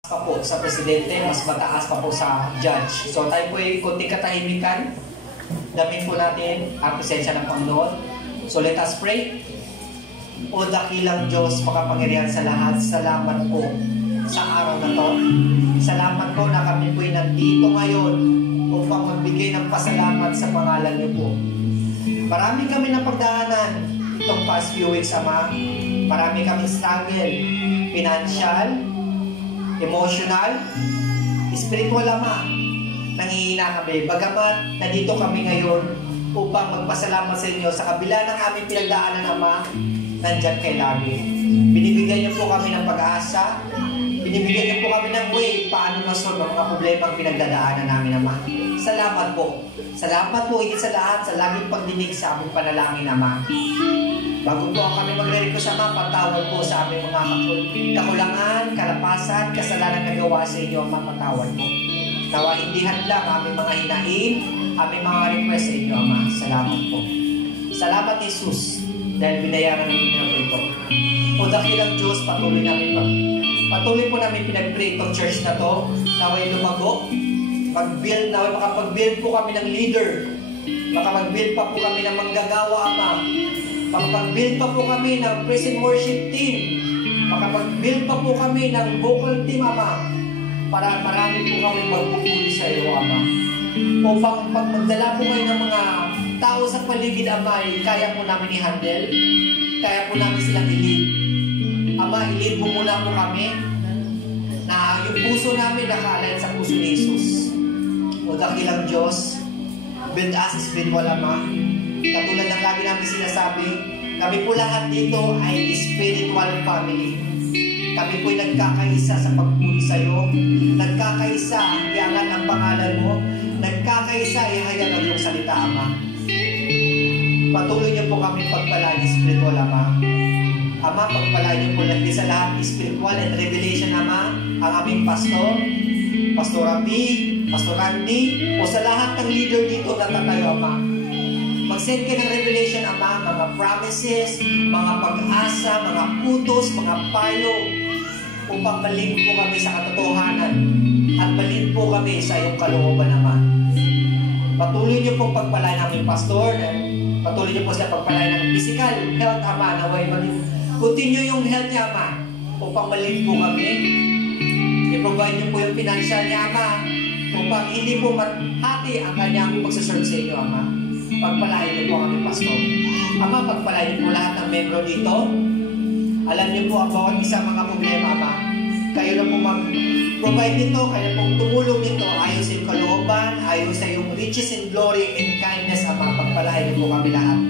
pa po sa presidente, mas mataas pa po sa judge. So tayo po ay kunting katahimikan. Damin po natin ang presensya ng Panginoon. So let us pray. O dakilang Diyos, makapangyarihan sa lahat, salamat po sa araw na to. Salamat po na kami po ay nandito ngayon upang magbigay ng pasalamat sa pangalan niyo po. Marami kami na pagdaanan itong past few weeks, Ama. Marami kami struggle, financial, emotional, spiritual, Ama. Nangihina kami. Bagamat nandito kami ngayon upang magpasalamat sa inyo sa kabila ng aming pinagdaanan, Ama, nandyan kay lagi. Binibigyan niyo po kami ng pag-asa. Binibigyan niyo po kami ng way paano masolve ang mga problema ang pinagdadaanan namin, Ama. Salamat po. Salamat po higit sa lahat sa laging pagdinig sa aming panalangin, Ama. Bago po kami magre-request, Ama, patawad po sa aming mga kakulangan, kalapasan, kasalanan na gawa sa inyo, Ama, patawad po. Nawa hindi hadlang aming mga hinahin, aming mga request sa inyo, Ama. Salamat po. Salamat, Jesus, dahil binayaran namin na po ito. O dakilang Diyos, patuloy po namin pinag-pray itong church na to, naway lumago, naway makapag-build po kami ng leader, makapag-build pa po kami ng manggagawa, Ama, makapag-build pa po kami ng praise and worship team, makapag-build pa po kami ng vocal team, Ama, para marami po kami magpupuli sa iyo, Ama. Upang pag magdala po kayo ng mga tao sa paligid, Ama, kaya po namin i-handle, kaya po namin silang i-lead. Ama, i-lead mo muna po kami na yung puso namin nakaalay sa puso ni Jesus. O dakilang Diyos, build us spiritual, Ama. Katulad ng lagi namin sinasabi, kami po lahat dito ay spiritual family. Kami po'y nagkakaisa sa pagpuri sa iyo, nagkakaisa iangan ang pangalan mo, nagkakaisa ihayag ang iyong salita, Ama. Patuloy niyo po kami pagpalain spiritual, Ama. Ama, pagpalain niyo po lagi sa lahat spiritual and revelation, Ama, ang aming pastor, Pastor Rabi, Pastor Randy, o sa lahat ng leader dito na tatayo, Ama. Mag-send ka ng revelation, Ama, mga promises, mga pag-asa, mga utos, mga payo, upang balin po kami sa katotohanan at balin po kami sa iyong kalooban, Ama. Patuloy niyo pong pagpalain ng aming pastor, patuloy niyo po sila pagpalain ng physical health, Ama, na way continue yung health niya, Ama, upang balin po kami. I-provide niyo po yung financial niya, Ama, upang hindi po mathati ang kanyang pagsaserve sa inyo, Ama. Pagpalain niyo po ang aming pastor. Ama, pagpalain niyo po lahat ng membro dito. Alam niyo po ang bawat isang mga problema, Ama. Kayo na po mag-provide nito, kayo na pong tumulong nito, ayon sa iyong kalooban, ayon sa iyong riches and glory and kindness, Ama. Pagpalain niyo po kami lahat.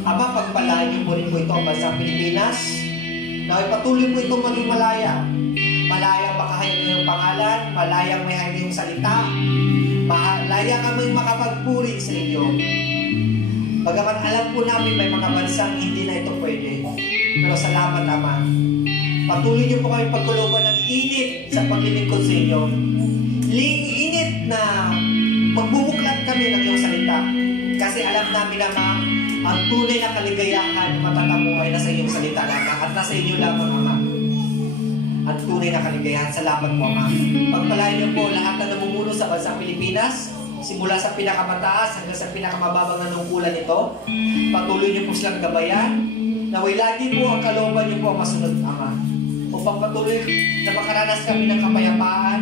Ama, pagpalain niyo po rin po ito ang bansang Pilipinas, na patuloy po itong maging malaya. Malayang makahayag ng iyong pangalan, malayang may hayag ng salita, malaya kami makapagpuri sa inyo. Bagaman alam po namin may mga bansang hindi na ito pwede. Pero salamat, Ama. Patuloy niyo po kami pagkuloban ng init sa paglilingkod sa inyo. Init na magbubuklat kami ng iyong salita. Kasi alam namin, Ama, ang tunay na kaligayahan matatamo ay nasa iyong salita lamang at nasa inyo lamang, Ama. Ang tunay na kaligayahan. Salamat po, Ama. Pagpalain niyo po lahat na namumuno sa bansang Pilipinas, simula sa pinakamataas hanggang sa pinakamababang nanungkulan nito. Patuloy niyo po silang gabayan. Naway lagi po ang kalooban niyo po ang masunod, Ama. Upang patuloy na makaranas kami ng kapayapaan,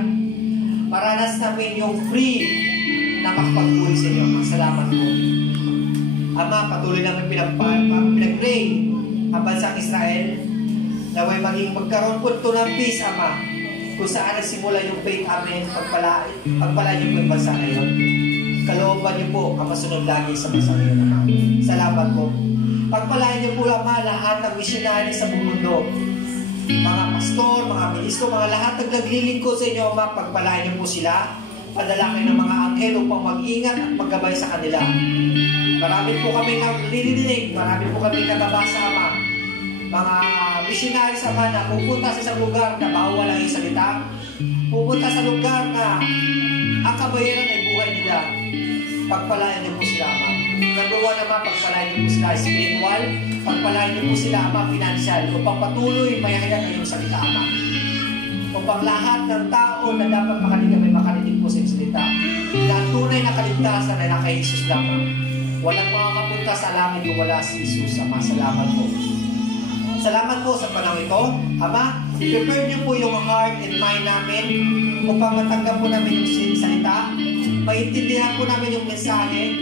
maranas namin yung free na makapagpuwi sa inyo, Ama. Salamat po. Ama, patuloy namin pinag-pray ang bansang Israel. Naway magkaroon po ito ng peace, Ama. Kung saan nagsimula yung faith, Amen. Pagpalain niyo po yung bansa ngayon. Kalooban niyo po ang masunod lagi sa bansa ngayon, Ama. Salamat po. Pagpalain niyo po, Ama, lahat ng missionary sa buong mundo. Mga pastor, mga ministro, mga lahat naglilingkod sa inyo, Ama. Pagpalain niyo po sila. Padala kayo ng mga anghel upang mag-ingat at maggabay sa kanila. Marami po kami nalilinig, marami po kami nababasa, Ama. Mga missionaries, Ama, na pupunta sa isang lugar na bawal ang iyong salita. Pupunta sa lugar na ang kabayaran ay buhay nila. Pagpalain niyo po sila, Ama. Number one, Ama, pagpalain niyo po sila spiritual. Pagpalain niyo po sila, Ama, financial. Upang patuloy may hayag ang iyong salita, Ama. O upang lahat ng tao na dapat makarinig may makarinig po sa salita. Na tunay na kaligtasan ay naka Jesus lamang. Walang makakapunta sa langit kung wala si Jesus. Ama, salamat po. Salamat po sa panahon ito. Ama, i-prepare niyo po yung heart and mind namin upang matanggap po namin yung salita, maintindihan po namin yung mensahe,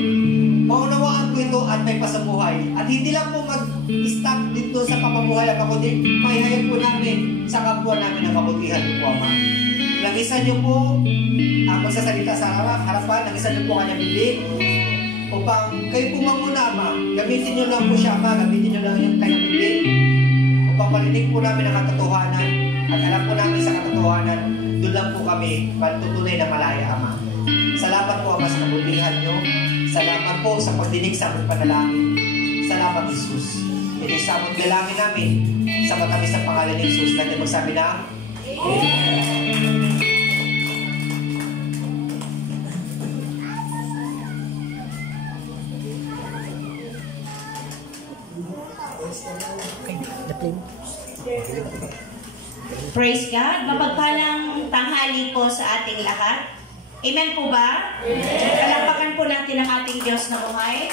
maunawaan po ito at may pasabuhay. At hindi lang po mag-stop dito sa pamumuhay ang kundi maihayag po namin sa kapwa namin ang kabutihan po, Ama. Lagisan niyo po ang magsasalita sa harapan, lagisan niyo po kanyang bibig upang kayo po manguna, Ama. Gamitin niyo lang po siya, Ama. Gamitin niyo lang yung kanyang bibig upang marinig po namin ang katotohanan at alam po namin sa katotohanan, doon lang po kami matutunay na malaya, Ama. Salamat po, Ama, sa kabutihan niyo. Salamat po sa pagdinig sa aming panalangin. Salamat, Jesus. Ito sa aming dalangin namin sa matamis na pangalan ni Jesus. Natin magsabi na, Amen. Praise God. Mapagpalang tanghali po sa ating lahat. Amen po ba? Amen. Palapakan po natin ang ating Diyos na buhay.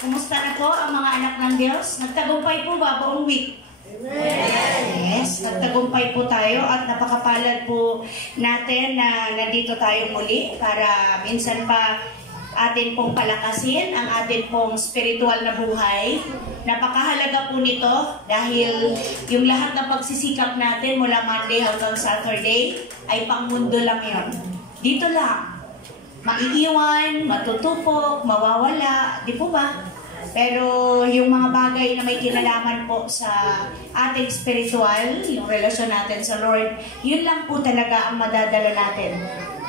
Kumusta na po ang mga anak ng Diyos? Nagtagumpay po ba buong week? Amen. Yes, nagtagumpay po tayo at napakapalad po natin na nandito tayo muli para minsan pa atin pong palakasin ang atin pong spiritual na buhay. Napakahalaga po nito dahil yung lahat ng pagsisikap natin mula Monday hanggang Saturday ay pangmundo lang yun. Dito lang. Maiiwan, matutupok, mawawala, di po ba? Pero yung mga bagay na may kinalaman po sa ating spiritual, yung relasyon natin sa Lord, yun lang po talaga ang madadala natin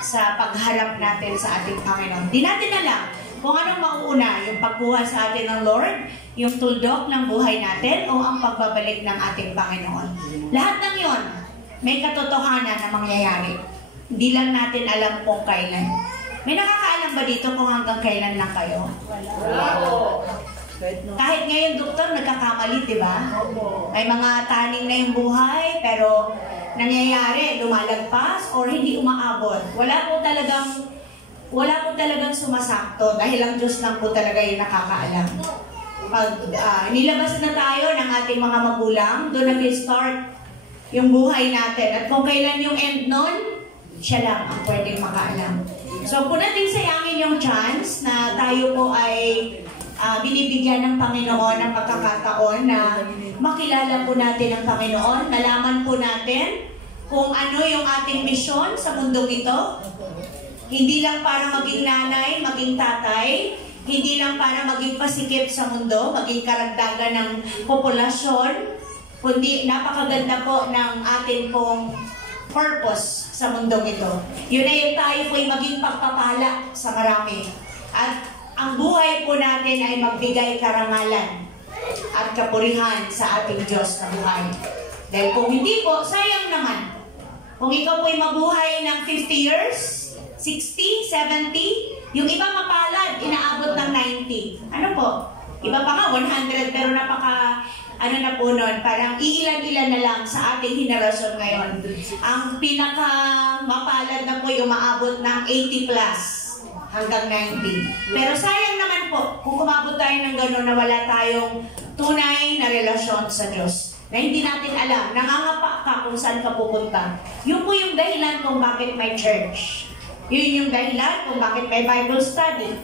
sa pagharap natin sa ating Panginoon. Di natin alam kung anong mauuna, yung pagkuha sa atin ng Lord, yung tuldok ng buhay natin, o ang pagbabalik ng ating Panginoon. Lahat ng yon may katotohanan na mangyayari. Hindi lang natin alam kung kailan. May nakakaalam ba dito kung hanggang kailan lang kayo? Wala po. Kahit ngayon, doktor, nagkakamali, di ba? May mga taning na yung buhay, pero nangyayari, lumalagpas, or hindi umaabot. Wala po talagang sumasakto, dahil ang Diyos lang po talaga yung nakakaalam. Pag nilabas na tayo ng ating mga magulang, doon nag-start yung buhay natin. At kung kailan yung end nun, siya lang ang pwedeng makaalam. So, kung natin sayangin yung chance na tayo po ay binibigyan ng Panginoon ng pagkakataon na makilala po natin ang Panginoon, nalaman po natin kung ano yung ating misyon sa mundong ito. Hindi lang para maging nanay, maging tatay, hindi lang para maging pasikip sa mundo, maging karagdagan ng populasyon, kundi napakaganda po ng ating pong purpose sa mundong ito. Yun na yung tayo po'y maging pagpapala sa marami. At ang buhay po natin ay magbigay karangalan at kapurihan sa ating Diyos na buhay. Dahil kung hindi po, sayang naman. Kung ikaw po'y mabuhay ng 50 years, 60, 70, yung iba mapalad, inaabot ng 90. Ano po? Iba pa nga, 100, pero ano na po nun, parang iilan-ilan na lang sa ating henerasyon ngayon. Ang pinaka mapalad na po yung umaabot ng 80 plus hanggang 90. Pero sayang naman po, kung umabot tayo ng gano'n na wala tayong tunay na relasyon sa Diyos. Na hindi natin alam, nangangapa ka kung saan ka pupunta. Yun po yung dahilan kung bakit may church. Yun yung dahilan kung bakit may Bible study.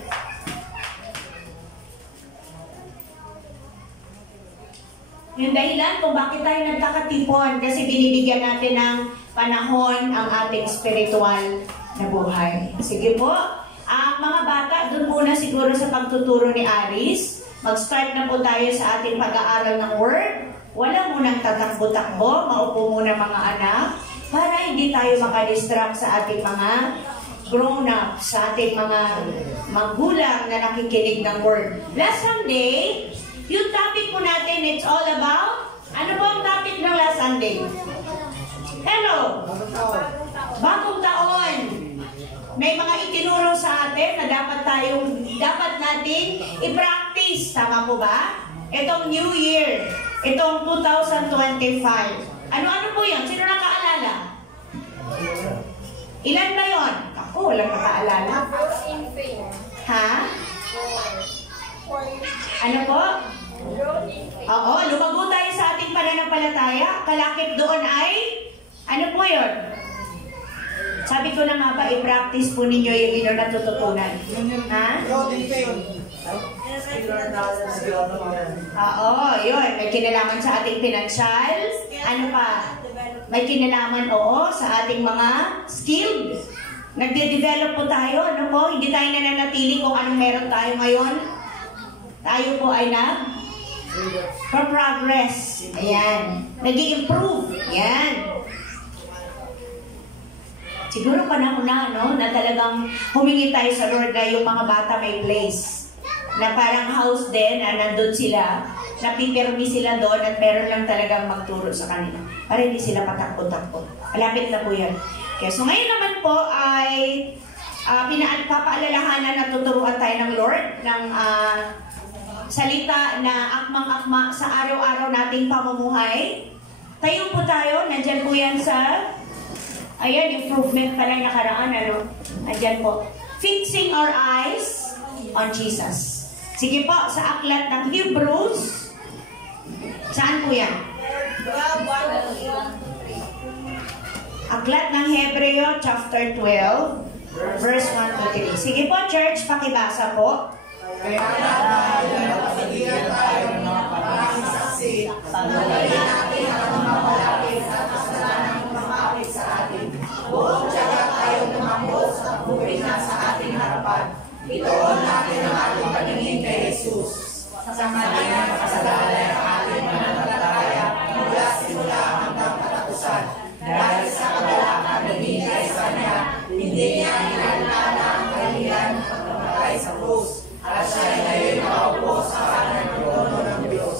Yung dahilan kung bakit tayo nagkakatipon kasi binibigyan natin ng panahon ang ating spiritual na buhay. Sige po, ang mga bata, dun muna siguro sa pagtuturo ni Aris. Mag-start na po tayo sa ating pag-aaral ng Word. Wala munang tatakbo-takbo, maupo muna mga anak para hindi tayo makadistract sa ating mga grown-up, sa ating mga magulang na nakikinig ng Word. Last Sunday, yung topic po natin, it's all about, ano po ang topic ng last Sunday? Hello! Bagong taon! May mga itinuro sa atin na dapat natin i-practice. Tama po ba? Itong New Year, itong 2025. Ano-ano po yan? Sino nakaalala? Ilan ba yun? Ako, walang nakaalala. Ha? Ano po? Oo, lumago tayo sa ating pananampalataya. Kalakip doon ay, ano po yun? Sabi ko na nga ba, i-practice po ninyo yung inyong natututunan. Ha? Oo, yun. May kinalaman sa ating pinansyal. Ano pa? May kinalaman, oo, sa ating mga skilled. Nagde-develop po tayo, ano po? Hindi tayo nananatili kung anong meron tayo ngayon. Tayo po ay progress. Ayan. Nag-i-improve. Ayan. Siguro panahon na, no? Na talagang humingi tayo sa Lord na yung mga bata may place. Na parang house din, na nandun sila. Napipirmi sila doon at meron lang talagang magturo sa kanila. Para hindi sila patakbo-takbo. Malapit na po yan. Okay, so ngayon naman po ay papaalalahanan na tuturuan tayo ng Lord ng salita na akmang-akma sa araw-araw nating pamumuhay. Tayo po tayo, nandyan po yan sa improvement pala yung nakaraan, ano? Nandyan po. Fixing our eyes on Jesus. Sige po, sa aklat ng Hebrews. Saan po yan? Aklat ng Hebreo, chapter 12, verse 1 to 3. Sige po, church, pakibasa po. Kaya napasagiran tayo ng mga maraming saksi, tanggapin natin ang mga malapit at kasalanang lumapit sa atin. Buong tiyaga tayo tumambos at buhay na sa ating harapan. Itoon natin ang ating paningin kay Jesus. Sa kanya nakasalalay ang ating pananampalataya mula simula hanggang katapusan. Dahil sa kagalakan na binigay sa kanya, hindi niya inalala ang kahihiyan ng pagkamatay sa krus. At siya ay ngayon nakaupo sa kanan ng trono ng Diyos.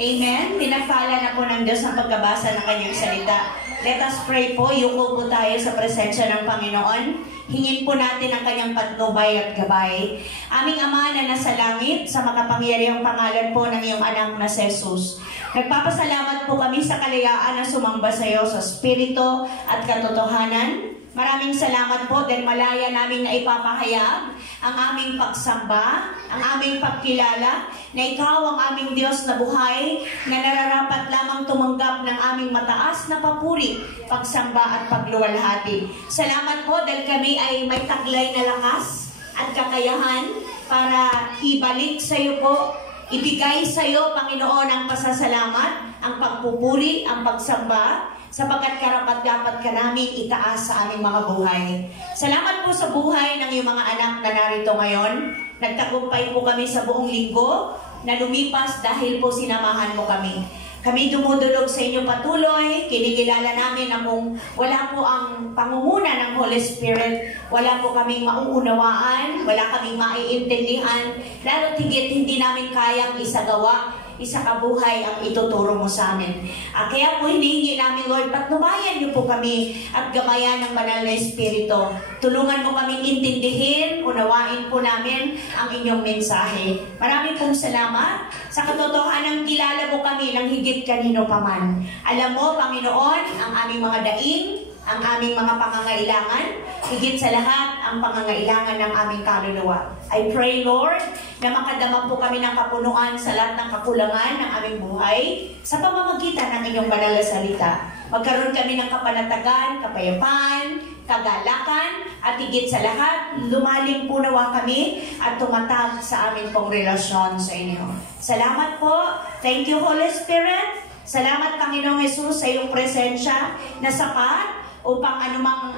Amen. Pinapala na po ng Diyos ang pagkabasa ng kanyang salita. Let us pray po. Yuko po tayo sa presensya ng Panginoon. Hingin po natin ang kanyang patnubay at gabay. Aming Ama na nasa langit, sa makapangyarihang pangalan po ng iyong anak na si Jesus. Nagpapasalamat po kami sa kalayaan na sumamba sa iyo sa Espiritu at katotohanan. Maraming salamat po dahil malaya namin na ipapahayag ang aming pagsamba, ang aming pagkilala, na ikaw ang aming Diyos na buhay, na nararapat lamang tumanggap ng aming mataas na papuri, pagsamba at pagluwalhati. Salamat po dahil kami ay may taglay na lakas at kakayahan para ibalik sa iyo po, ibigay sa iyo, Panginoon, ang pasasalamat, ang pagpupuri, ang pagsamba, sapagkat karapat-dapat ka namin itaas sa aming mga buhay. Salamat po sa buhay ng iyong mga anak na narito ngayon. Nagtagumpay po kami sa buong linggo na lumipas dahil po sinamahan mo kami. Kami dumudulog sa inyo patuloy. Kinikilala namin na kung wala po ang pangunguna ng Holy Spirit, wala po kaming mauunawaan, wala kaming maiintindihan, lalo't higit hindi namin kayang isagawa, isakabuhay ang ituturo mo sa amin. Kaya po hinihingi namin, Lord, patnubayan niyo po kami at gamayan ng banal na Espiritu. Tulungan mo kaming intindihin, unawain po namin ang inyong mensahe. Maraming pong salamat sa katotohanan, kilala mo kami ng higit kanino paman. Alam mo, Panginoon, ang aming mga daing, ang aming mga pangangailangan, higit sa lahat, ang pangangailangan ng aming kaluluwa. I pray, Lord, na makadama po kami ng kapunuan sa lahat ng kakulangan ng aming buhay sa pamamagitan ng inyong banal na salita. Magkaroon kami ng kapanatagan, kapayapaan, kagalakan, at higit sa lahat, lumalim po nawa kami at tumatag sa aming pong relasyon sa inyo. Salamat po. Thank you, Holy Spirit. Salamat, Panginoong Jesus, sa iyong presensya na sapat upang anumang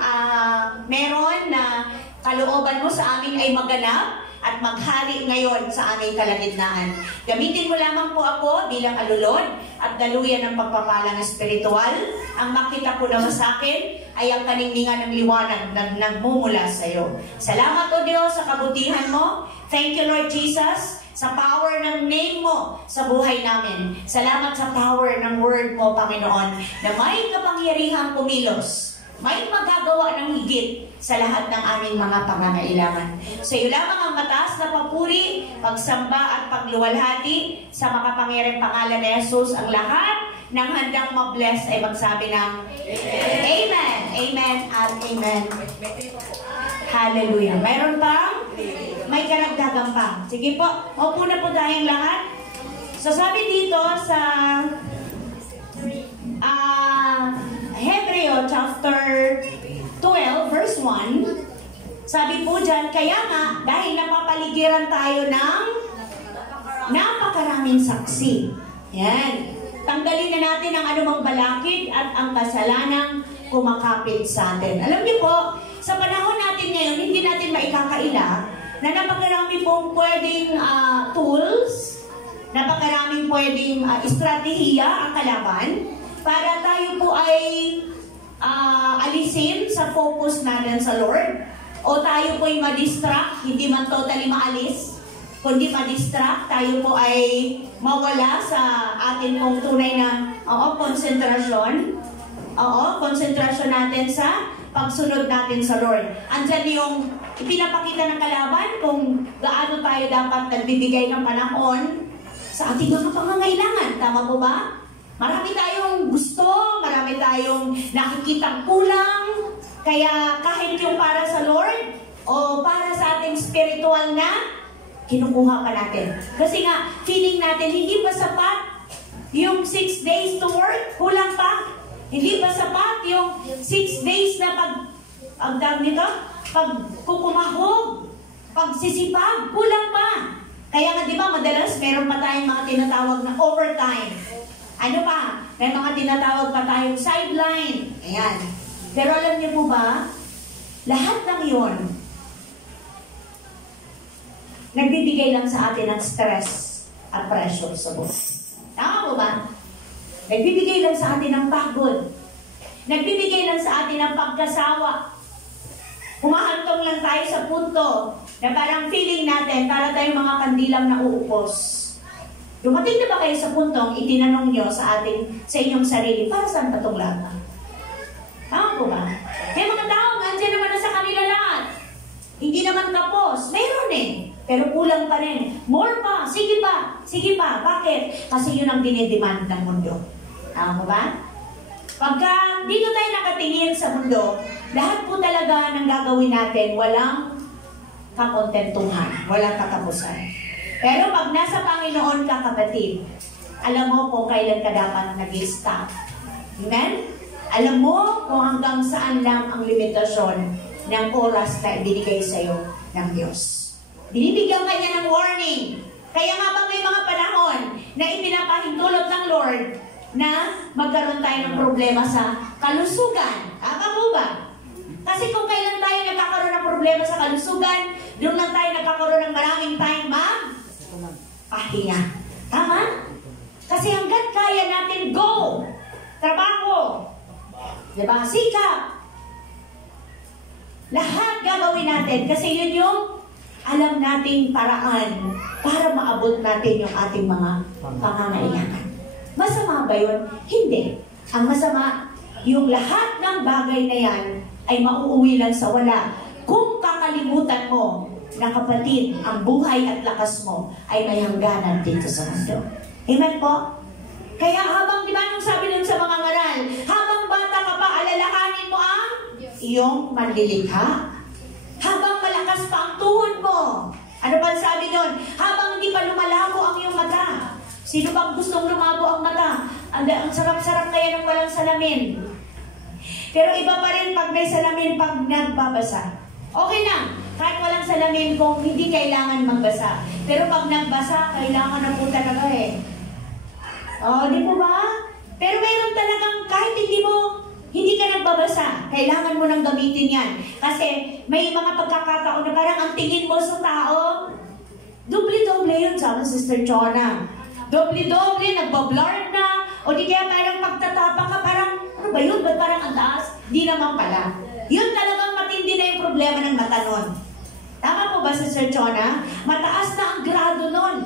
meron na kalooban mo sa amin ay maganap at maghari ngayon sa aming kalagitnaan. Gamitin mo lamang po ako bilang alulod at daluyan ng pagpapalang espiritual. Ang makita po naman sa akin ay ang kaningningan ng liwanag na nagmumula sa iyo. Salamat o Diyos sa kabutihan mo. Thank you, Lord Jesus, sa power ng name mo sa buhay namin. Salamat sa power ng word mo, Panginoon, na may kapangyarihang kumilos, may magagawa ng higit sa lahat ng aming mga pangangailangan. Sa iyo lamang ang mataas na papuri, pagsamba at pagluwalhati sa makapangyarihang pangalan ni Jesus. Ang lahat ng handang mag-bless ay magsabi ng Amen. Amen at amen. Hallelujah. Mayroon pa? May karagdagan pa. Sige po, upo na po tayong lahat. So sabi dito sa Hebreo chapter 12 verse 1, sabi po dyan, kaya nga, dahil napapaligiran tayo ng napakaraming saksi. Yan. Tanggalin na natin ang anumang balakid at ang kasalanang kumakapit sa atin. Alam niyo po, sa panahon natin ngayon, hindi natin maikakaila na napakaraming pong pwedeng tools, napakaraming pwedeng estratehiya ang kalaban para tayo po ay alisin sa focus natin sa Lord, o tayo po ay ma-distract, hindi man totally maalis, kundi ma-distract, tayo po ay mawala sa atin pong tunay na konsentrasyon. Konsentrasyon natin sa pagsunod natin sa Lord. Andyan yung ipinapakita ng kalaban kung gaano tayo dapat nagbibigay ng panahon sa ating mga pangangailangan. Tama po ba? Marami tayong gusto, marami tayong nakikitang kulang. Kaya kahit yung para sa Lord o para sa ating spiritual na, kinukuha pa natin. Kasi nga, feeling natin, hindi ba sapat yung 6 days to work? Kulang pa? Hindi ba sapat yung 6 days na pagkukumahog, pagsisipag? Kulang pa. Kaya nga, di ba, madalas meron pa tayong mga tinatawag na overtime. Ano pa? May mga tinatawag pa tayong sideline. Ayan. Pero alam niyo po ba, lahat ng yon nagbibigay lang sa atin ng stress at pressure sa buhay. Tama po ba? Nagbibigay lang sa atin ng pagod. Nagbibigay lang sa atin ng pagkasawa. Humahantong lang tayo sa punto na parang feeling natin para tayong mga kandilang nauupos. Dumating na ba kayo sa puntong itinanong nyo sa inyong sarili, para saan pa itong laban? Tama po ba? Kaya mga tao, andyan naman na sa kanila lahat. Hindi naman tapos. Mayroon eh. Pero kulang pa rin. More pa. Sige pa. Sige pa. Bakit? Kasi yun ang dinidemand ng mundo. Tama po ba? Pagka dito tayo nakatingin sa mundo, lahat po talaga ng gagawin natin, walang kakontentuhan. Walang katapusan. Pero pag nasa Panginoon ka, kapatid, alam mo kung kailan ka dapat nag-stop. Amen? Alam mo kung hanggang saan lang ang limitasyon ng oras na ibinigay sa iyo ng Diyos. Binibigyan ka niya ng warning. Kaya nga ba may mga panahon na ipinapahintulot ng Lord na magkaroon tayo ng problema sa kalusugan. Tama po ba? Kasi kung kailan tayo nagkakaroon ng problema sa kalusugan, doon lang tayo nagkakaroon ng maraming time pahinga. Tama? Kasi hanggat kaya natin, go! Trabaho! Diba? Sikap! Lahat gagawin natin kasi yun yung alam nating paraan para maabot natin yung ating mga pangangailangan. Masama ba yun? Hindi. Ang masama, yung lahat ng bagay na yan ay mauuwi lang sa wala. Kung kakalimutan mo na kapatid, ang buhay at lakas mo ay may hangganan dito sa mundo. Amen po? Kaya habang, di ba nung sabi nun sa mga ngaral, habang bata ka pa, alalahanin mo ang iyong manlilikha. Habang malakas pa ang tuhod mo. Ano pa sabi nun? Habang hindi pa lumalabo ang iyong mata. Sino bang gustong lumabo ang mata? Ang sarap-sarap kaya ng walang salamin. Pero iba pa rin pag may salamin pag nagbabasa. Okay lang, kahit walang salamin kung hindi kailangan magbasa. Pero pag nagbasa, kailangan na po talaga eh. Oh, di po ba? Pero mayroon talagang kahit hindi ka nagbabasa, kailangan mo nang gamitin yan. Kasi may mga pagkakataon na parang ang tingin mo sa tao, doble-doble yun, sabi Sister Chona. Doble-doble, nagbablur na, o di kaya parang pagtatapa ka, parang, ano ba yun? Ba't parang ang taas? Di naman pala. Yun talagang matindi na yung problema ng mata nun. Tama po ba, Sister Chona? Mataas na ang grado nun.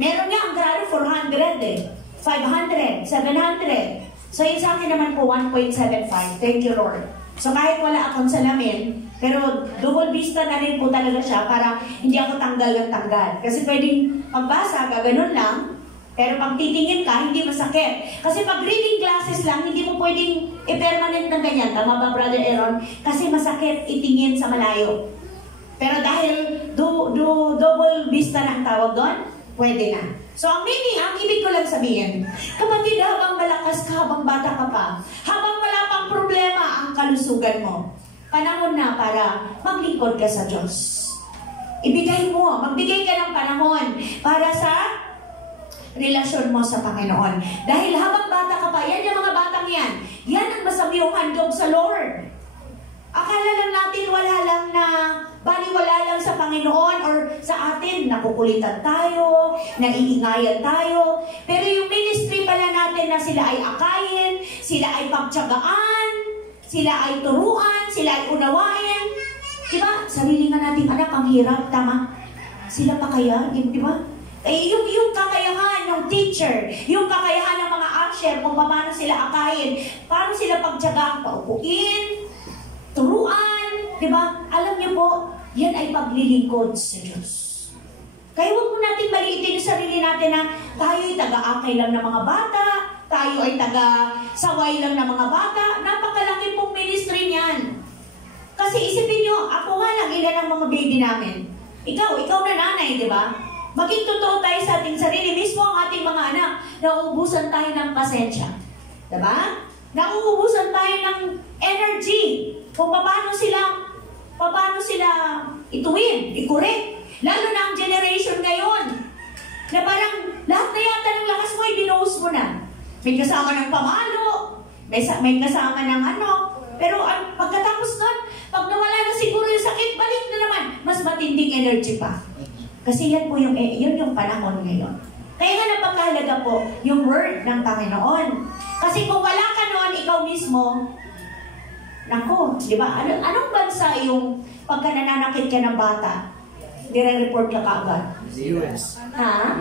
Meron nga ang grado 400 eh. 500, 700. So yung sa akin naman po, 1.75. Thank you, Lord. So kahit wala akong salamin, pero double vista na rin po talaga siya para hindi ako tanggal ng tanggal. Kasi pwedeng magbasa, gaganon lang, Pero pag titingin ka, hindi masakit. Kasi pag reading glasses lang, hindi mo pwedeng i-permanent na ganyan. Tama ba, Brother Aaron? Kasi masakit itingin sa malayo. Pero dahil double vista na ang tawag doon, pwede na. So ang meaning, ang ibig ko lang sabihin, kapatid, habang malakas ka, habang bata ka pa, habang wala pang problema ang kalusugan mo, panahon na para maglingkod ka sa Diyos. Ibigay mo, magbigay ka ng panahon para sa relasyon mo sa Panginoon. Dahil habang bata ka pa, yan yung mga batang yan. Yan ang masamiyong handog sa Lord. Akala lang natin wala lang na, baliwala lang sa Panginoon or sa atin, nakukulitan tayo, naiingayan tayo. Pero yung ministry pala natin na sila ay akayin, sila ay pagtiyagaan, sila ay turuan, sila ay unawain. Diba? Sarili nga natin, anak, ang hirap, tama? Sila pa kaya? Diba? Eh, yung kakayahan ng teacher, yung kakayahan ng mga usher, kung paano sila akayin, paano sila pagtiyagaan, paupuin, turuan, di ba? Alam niyo po, yan ay paglilingkod sa Diyos. Kaya huwag mo natin maliitin yung sarili natin na tayo ay taga-akay lang ng mga bata, tayo ay taga-saway lang ng mga bata. Napakalaki pong ministry niyan. Kasi isipin niyo, ako nga lang, ilan ang mga baby namin. Ikaw na nanay, di ba? Maging totoo tayo sa ating sarili. Mismo ang ating mga anak, nauubusan tayo ng pasensya. Di ba? Nauubusan tayo ng energy. Kung paano sila ituwin, ikorek. Lalo na ang generation ngayon, na parang lahat na yata ng lakas mo ay binuhos mo na. May kasama ng pamalo, may kasama ng ano, pero pagkatapos nun, pag nawala na siguro yung sakit, balik na naman, mas matinding energy pa. Kasi yan po yun yung panahon ngayon. Kaya nga napakahalaga po yung word ng Panginoon. Kasi kung wala ka noon, ikaw mismo, nako, di ba? Anong bansa yung pagka nananakit ka ng bata, dire-report ka kaagad? US. Ha?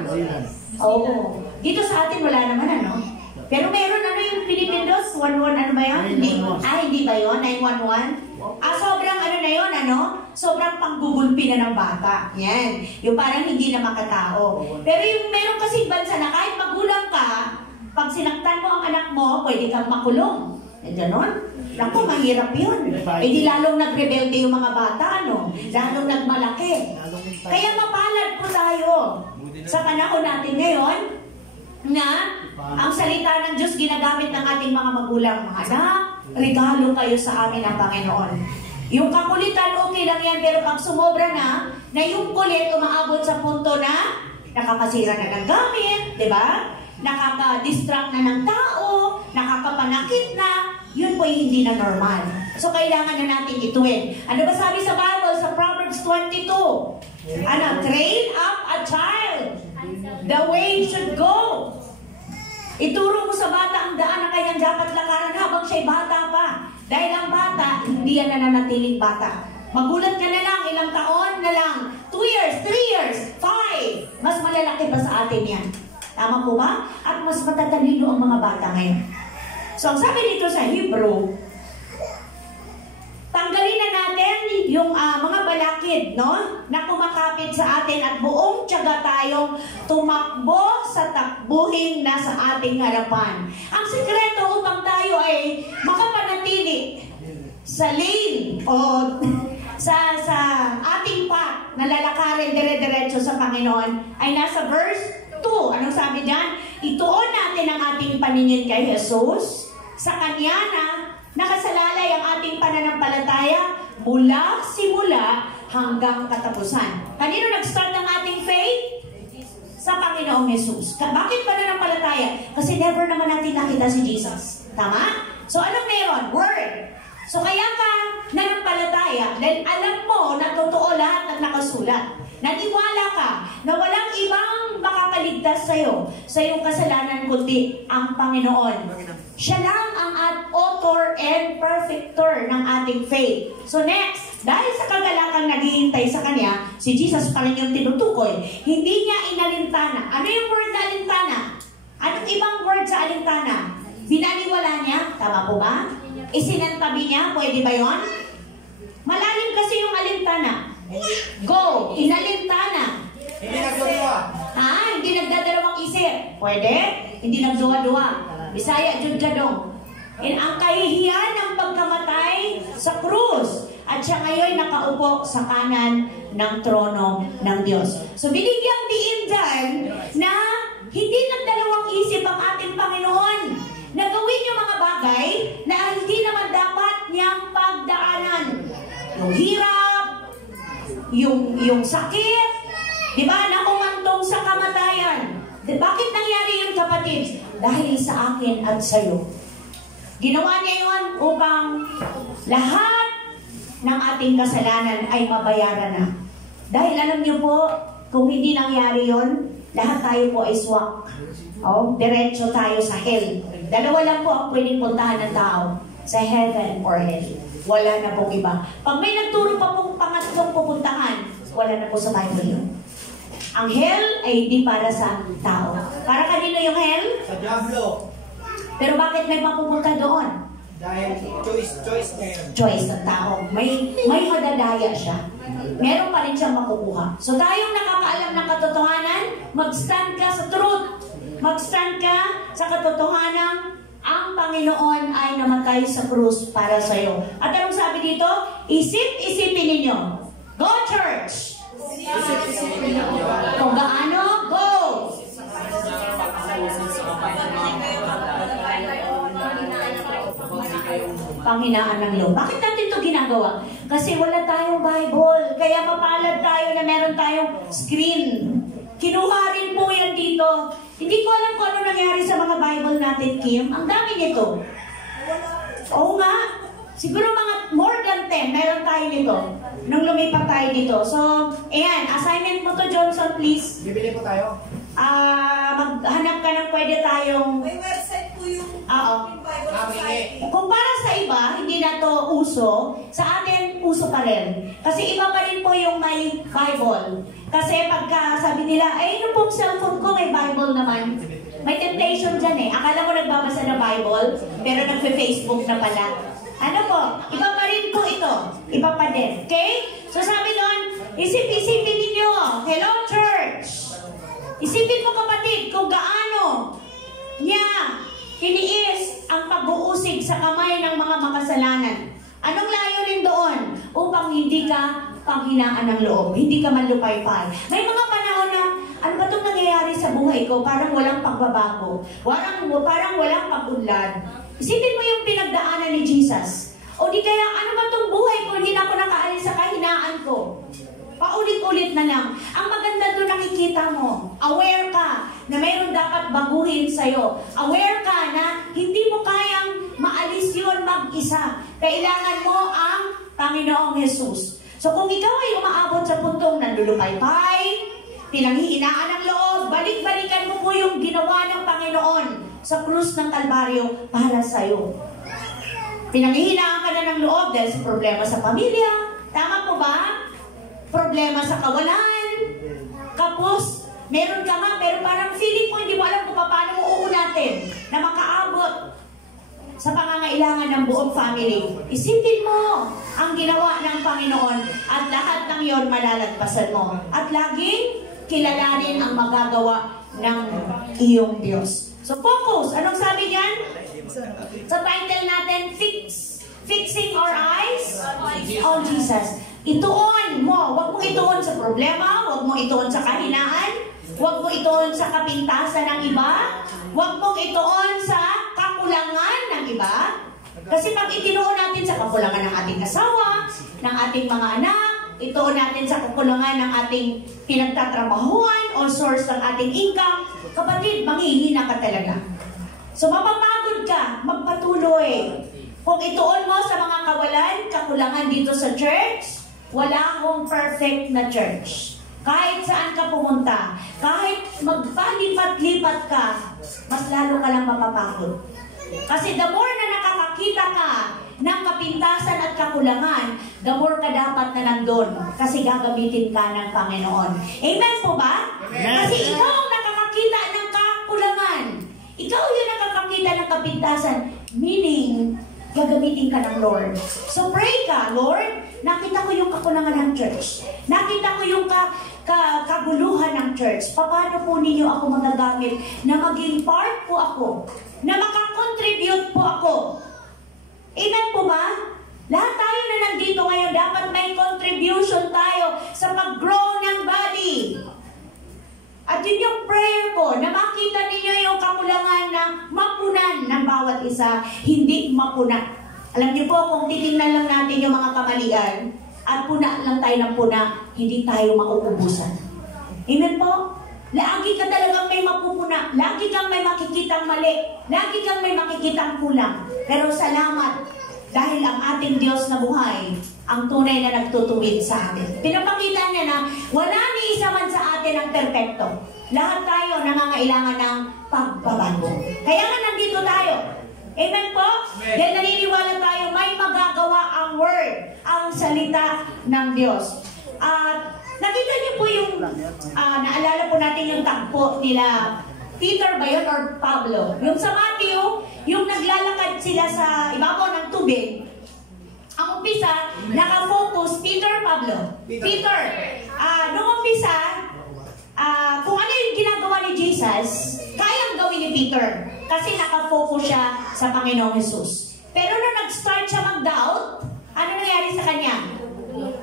Oo. Dito sa atin wala naman, ano? Pero meron, ano yung Pilipinos? 11, ano ba yan? Hindi ba yun? 911? Sobrang ano na yun, ano? Sobrang panggugulpi na ng bata. Yan. Yung parang hindi na makatao. Pero yung meron kasing bansa na kahit magulang ka, pag sinaktan mo ang anak mo, pwede kang makulong. E ganon. Naku, mahirap yun. E di lalong nagrebelde yung mga bata, ano? Lalong nagmalaki. Kaya mapalad po tayo sa panahon natin ngayon na ang salita ng Diyos ginagamit ng ating mga magulang. Mga anak, regalo kayo sa amin ng Panginoon. Yung kakulitan, okay lang yan, pero pag sumobra na yung kulit umaabot sa punto na nakakasira na ng gamit, di ba? Nakaka-distract na ng tao, nakakapanakit na, yun po hindi na normal. So, kailangan na natin ituwin. Ano ba sabi sa Bible, sa Proverbs 22? Ano? Train up a child the way he should go. Ituro mo sa bata ang daan na kanyang dapat lakaran habang siya'y bata pa. Dahil ang bata, hindi yan nananatiling bata. Magulat ka na lang, ilang taon na lang. 2 years, 3 years, 5. Mas malalaki pa sa atin yan. Tama po ba? At mas matatalino ang mga bata ngayon. So, ang sabi dito sa Hebrew, tanggalin na natin yung mga balakid, no? Na kumakapit sa atin at buong tiyaga tayong tumakbo sa takbuhin na sa ating harapan. Ang sikreto upang tayo ay makapanatili sa lane o sa ating path na lalakarin dire-diretso sa Panginoon ay nasa verse 2. Anong sabi dyan? Ituon natin ang ating paningin kay Jesus. Sa Kanya na nakasalalay ang ating pananampalataya mula simula hanggang katapusan. Kanino nag-start ang ating faith? Sa Panginoong Jesus. Bakit pananampalataya? Kasi never naman natin nakita si Jesus. Tama? So anong meron? Word. So kaya ka nanampalataya dahil alam mo na totoo lahat ng nakasulat. Naniwala ka na walang ibang makakaligtas sa'yo sa iyong kasalanan kundi ang Panginoon. Siya lang ang author and perfecter ng ating faith. So next, dahil sa kagalakang naghihintay sa Kanya, si Jesus pa rin yung tinutukoy. Hindi niya inalintana. Ano yung word na alintana? Anong ibang word sa alintana? Binaliwala niya? Tama po ba? Isinantabi niya? Pwede ba yon? Malalim kasi yung alintana. Go! Inalintana. Hindi nagdadalawa. Hindi nagdadalawang isip. Pwede? Hindi nagduwa-duwa. Bisaya, jud ka dong. Ang kahihiyan ng pagkamatay sa krus. At siya ngayon nakaupo sa kanan ng trono ng Diyos. So binigyang diin dyan na hindi nagdalawang isip ang ating Panginoon na gawin yung mga bagay na hindi naman dapat niyang pagdaanan. Yung hirap, yung sakit, di ba, na umantong sa kamatayan. Bakit nangyari yun, kapatid? Dahil sa akin at sa iyo. Ginawa niya yun upang lahat ng ating kasalanan ay mabayaran na. Dahil alam niyo po, kung hindi nangyari yun, lahat tayo po ay swak. Diretso tayo sa hell. Dalawa lang po ang pwedeng puntahan ng tao, sa heaven or hell. Wala na pong iba. Pag may nagturo pa pong pangatlong pupuntahan, wala na po sa Bible yun. Ang hell ay hindi para sa tao. Para kanino yung hell? Sa Diablo. Pero bakit may mapupunta doon? Dahil choice na yun. Choice ng tao. May madadaya siya. Meron pa rin siyang makukuha. So tayong nakakaalam ng katotohanan, mag-stand ka sa truth. Mag-stand ka sa katotohanan. Ang Panginoon ay namatay sa krus para sa iyo. At anong sabi dito? Isip-isipin ninyo. Go church! Kung gaano, go! Panghinaan ng loob. Bakit natin ito ginagawa? Kasi wala tayong Bible. Kaya mapalad tayo na meron tayong screen. Kinuha rin po yan dito. Hindi ko alam kung ano nangyari sa mga Bible natin, Kim. Ang dami nito. Oo nga. Siguro mga more than 10, meron tayo nito. Nung lumipat tayo dito. So, ayan. Assignment mo to, Johnson, please. Bibili po tayo. Maghanap ka ng pwede tayong... May website po yung Bible Society. Kung para sa iba, hindi na to uso, sa atin, uso pa rin. Kasi iba pa rin po yung may Bible. Kasi pagka sabi nila, ay, ano pong cellphone ko, may Bible naman. May temptation dyan eh. Akala mo nagbabasa ng Bible, pero nagpe-Facebook na pala. Ano po? Iba pa rin po ito. Iba pa din. Okay? So sabi doon, isip-isipin ninyo. Hello, church! Isipin mo, kapatid, kung gaano niya tiniis ang pag-uusig sa kamay ng mga makasalanan. Anong layo rin doon? Upang hindi ka panghinaan ng loob, hindi ka manlupaypay. May mga panahon na, ano ba itong nangyayari sa buhay ko? Parang walang pagbabago. Parang walang pag-unlad. Isipin mo yung pinagdaanan ni Jesus. O di kaya, ano ba itong buhay ko? Hindi na ako nakaalis sa kahinaan ko. Paulit-ulit na lang. Ang maganda doon nakikita mo, aware ka na mayroon dapat baguhin sa'yo. Aware ka na hindi mo kayang maalis yun mag-isa. Kailangan mo ang Panginoong Jesus. So kung ikaw ay umaabot sa puntong nandulupaypay, pinanghihinaan ng loob, balik-balikan mo po yung ginawa ng Panginoon sa krus ng Kalbaryo para sa'yo. Pinanghihinaan ka na ng loob dahil sa problema sa pamilya. Tama po ba? Problema sa kawalan. Kapos, meron ka nga, pero parang feeling mo, hindi mo alam kung paano mo uunatin na makaabot sa pangangailangan ng buong family. Isipin mo ang ginawa ng Panginoon at lahat ng iyon malalagpasan mo. At laging kilalanin ang magagawa ng iyong Diyos. So focus. Anong sabi niyan? Sa title natin, Fixing Our Eyes on Jesus. Ituon mo. Huwag mong ituon sa problema, huwag mong ituon sa kahinaan, huwag mong ituon sa kapintasan ng iba, huwag mong ituon sa kakulangan ng iba. Kasi pag itinuon natin sa kakulangan ng ating asawa, ng ating mga anak, ituon natin sa kakulangan ng ating pinagtatrabahuan o source ng ating income, kapatid, manghihina ka talaga. So mapapagod ka, magpatuloy. Kung ituon mo sa mga kawalan, kakulangan dito sa church, wala akong perfect na church. Kahit saan ka pumunta, kahit magpalipat-lipat ka, mas lalo ka lang mapapagod. Kasi the more na nakakakita ka ng kapintasan at kakulangan, the more ka dapat na nandun. Kasi gagamitin ka ng Panginoon. Amen po ba? Amen. Kasi ikaw ang nakakakita ng kakulangan. Ikaw yung nakakakita ng kapintasan. Meaning, gagamitin ka ng Lord. So pray ka, Lord, nakita ko yung kakulangan ng church. Nakita ko yung kaguluhan ng church. Paano po ninyo ako magagamit na maging part po ako, na makakontribute po ako? Amen po ba? Lahat tayo na nandito ngayon, dapat may contribution tayo sa pag-grow ng body. At yun yung prayer ko, na makita ninyo yung kakulangan na mapunan ng bawat isa, hindi mapunan. Alam niyo po, kung titingnan lang natin yung mga kamalian, at puna lang tayo ng puna, hindi tayo mauubusan. Amen po? Lagi ka talagang may mapupuna, lagi kang may makikitang mali, lagi kang may makikitang kulang. Pero salamat, dahil ang ating Diyos na buhay, ang tunay na nagtutuwid sa atin. Pinapakita niya na wala ni isa man sa atin ang perpekto. Lahat tayo nangangailangan ng pagbabago. Kaya nga nandito tayo. Amen po? Dahil naniniwala tayo may magagawa ang word, ang salita ng Diyos. At nakita niyo po yung, naalala po natin yung tagpo nila, Peter ba yun or Pablo? Yung sa Matthew, yung naglalakad sila sa ibabaw ng tubig, ang umpisa, nakafocus, Peter, Pablo? Peter. Nung umpisa, kung ano yung ginagawa ni Jesus, kayang gawin ni Peter. Kasi nakafocus siya sa Panginoong Jesus. Pero nung nag-start siya mag-doubt, ano nangyari sa kanya?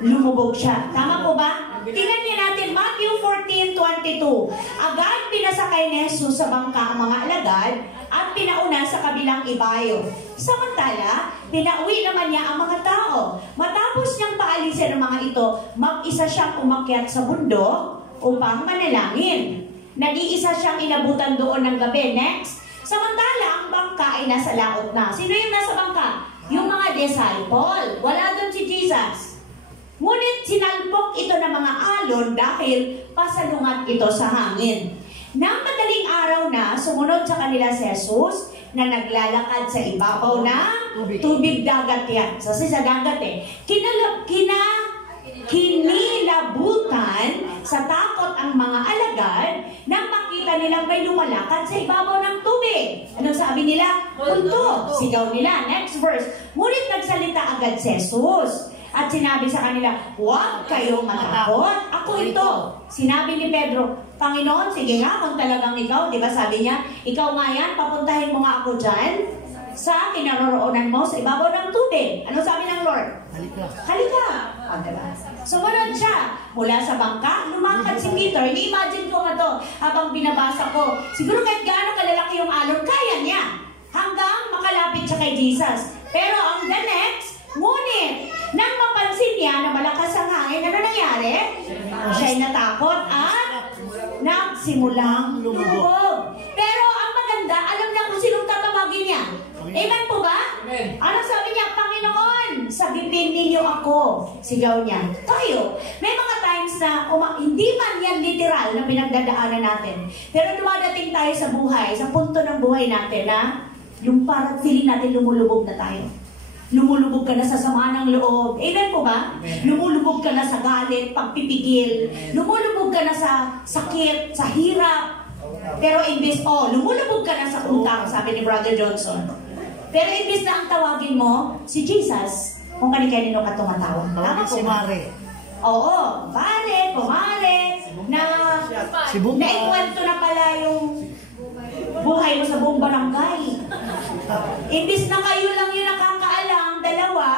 Lumubog siya. Tama po ba? Tingnan niyo natin, Matthew 14:22. Agad pinasakay ni Jesus sa bangka ang mga alagad at pinauna sa kabilang ibayo. Samantala, pinauwi naman niya ang mga tao. Matapos niyang paalisin ang mga ito, mag-isa siyang umakyat sa bundok upang manalangin. Nag-iisa siyang inabutan doon ng gabi. Next. Samantala, ang bangka ay nasa laot na. Sino yung nasa bangka? Yung mga disciple. Wala doon si Jesus. Ngunit sinalpok ito ng mga alon dahil pasalungat ito sa hangin. Nang madaling araw na, sumunod sa kanila si Jesus na naglalakad sa ibabaw ng tubig dagat yan. So, sa dagat kinilabutan sa takot ang mga alagad nang makita nilang may lumalakad sa ibabaw ng tubig. Anong sabi nila? Multo. Sigaw nila. Next verse. Ngunit nagsalita agad si Jesus at sinabi sa kanila, huwag kayong matakot. Ako ito. Sinabi ni Pedro, Panginoon, sige nga kung talagang ikaw. Di ba sabi niya, ikaw nga yan, papuntahin mo nga ako dyan sa kinaroroonan mo sa ibabaw ng tubig. Ano sabi ng Lord? Halika. Halika. Sumunod siya. Mula sa bangka, lumakad si Peter. Ini-imagine ko nga to habang binabasa ko. Siguro kahit gaano kalalaki yung alon, kaya niya. Hanggang makalapit siya kay Jesus. Pero ang the next, ngunit, nang mapansin niya na malakas ang hangin, ano nangyari? Siya'y natakot at nagsimulang lumubog. Pero ang maganda, alam niya kung sinong tatawagin niya. Amen po ba? Amen. Ano sabi niya? Panginoon, sagipin ninyo ako. Sigaw niya. Tayo, may mga times na hindi man yan literal na pinagdadaanan natin. Pero dumadating tayo sa buhay, sa punto ng buhay natin na yung parang feeling natin lumulubog na tayo. Lumulubog ka na sa sama ng loob. Amen po ba? Amen. Lumulubog ka na sa galit, pagpipigil. Amen. Lumulubog ka na sa sakit, sa hirap. Pero imbis, lumulubog ka na sa utang, sabi ni Brother Johnson. Pero imbis na ang tawagin mo, si Jesus, kung kani-kanino ka tumatawag. Tama po ba? Oo, pare, naikwento na pala yung buhay mo sa buong barangay. Imbis na kayo lang yung nakakaalam, dalawa,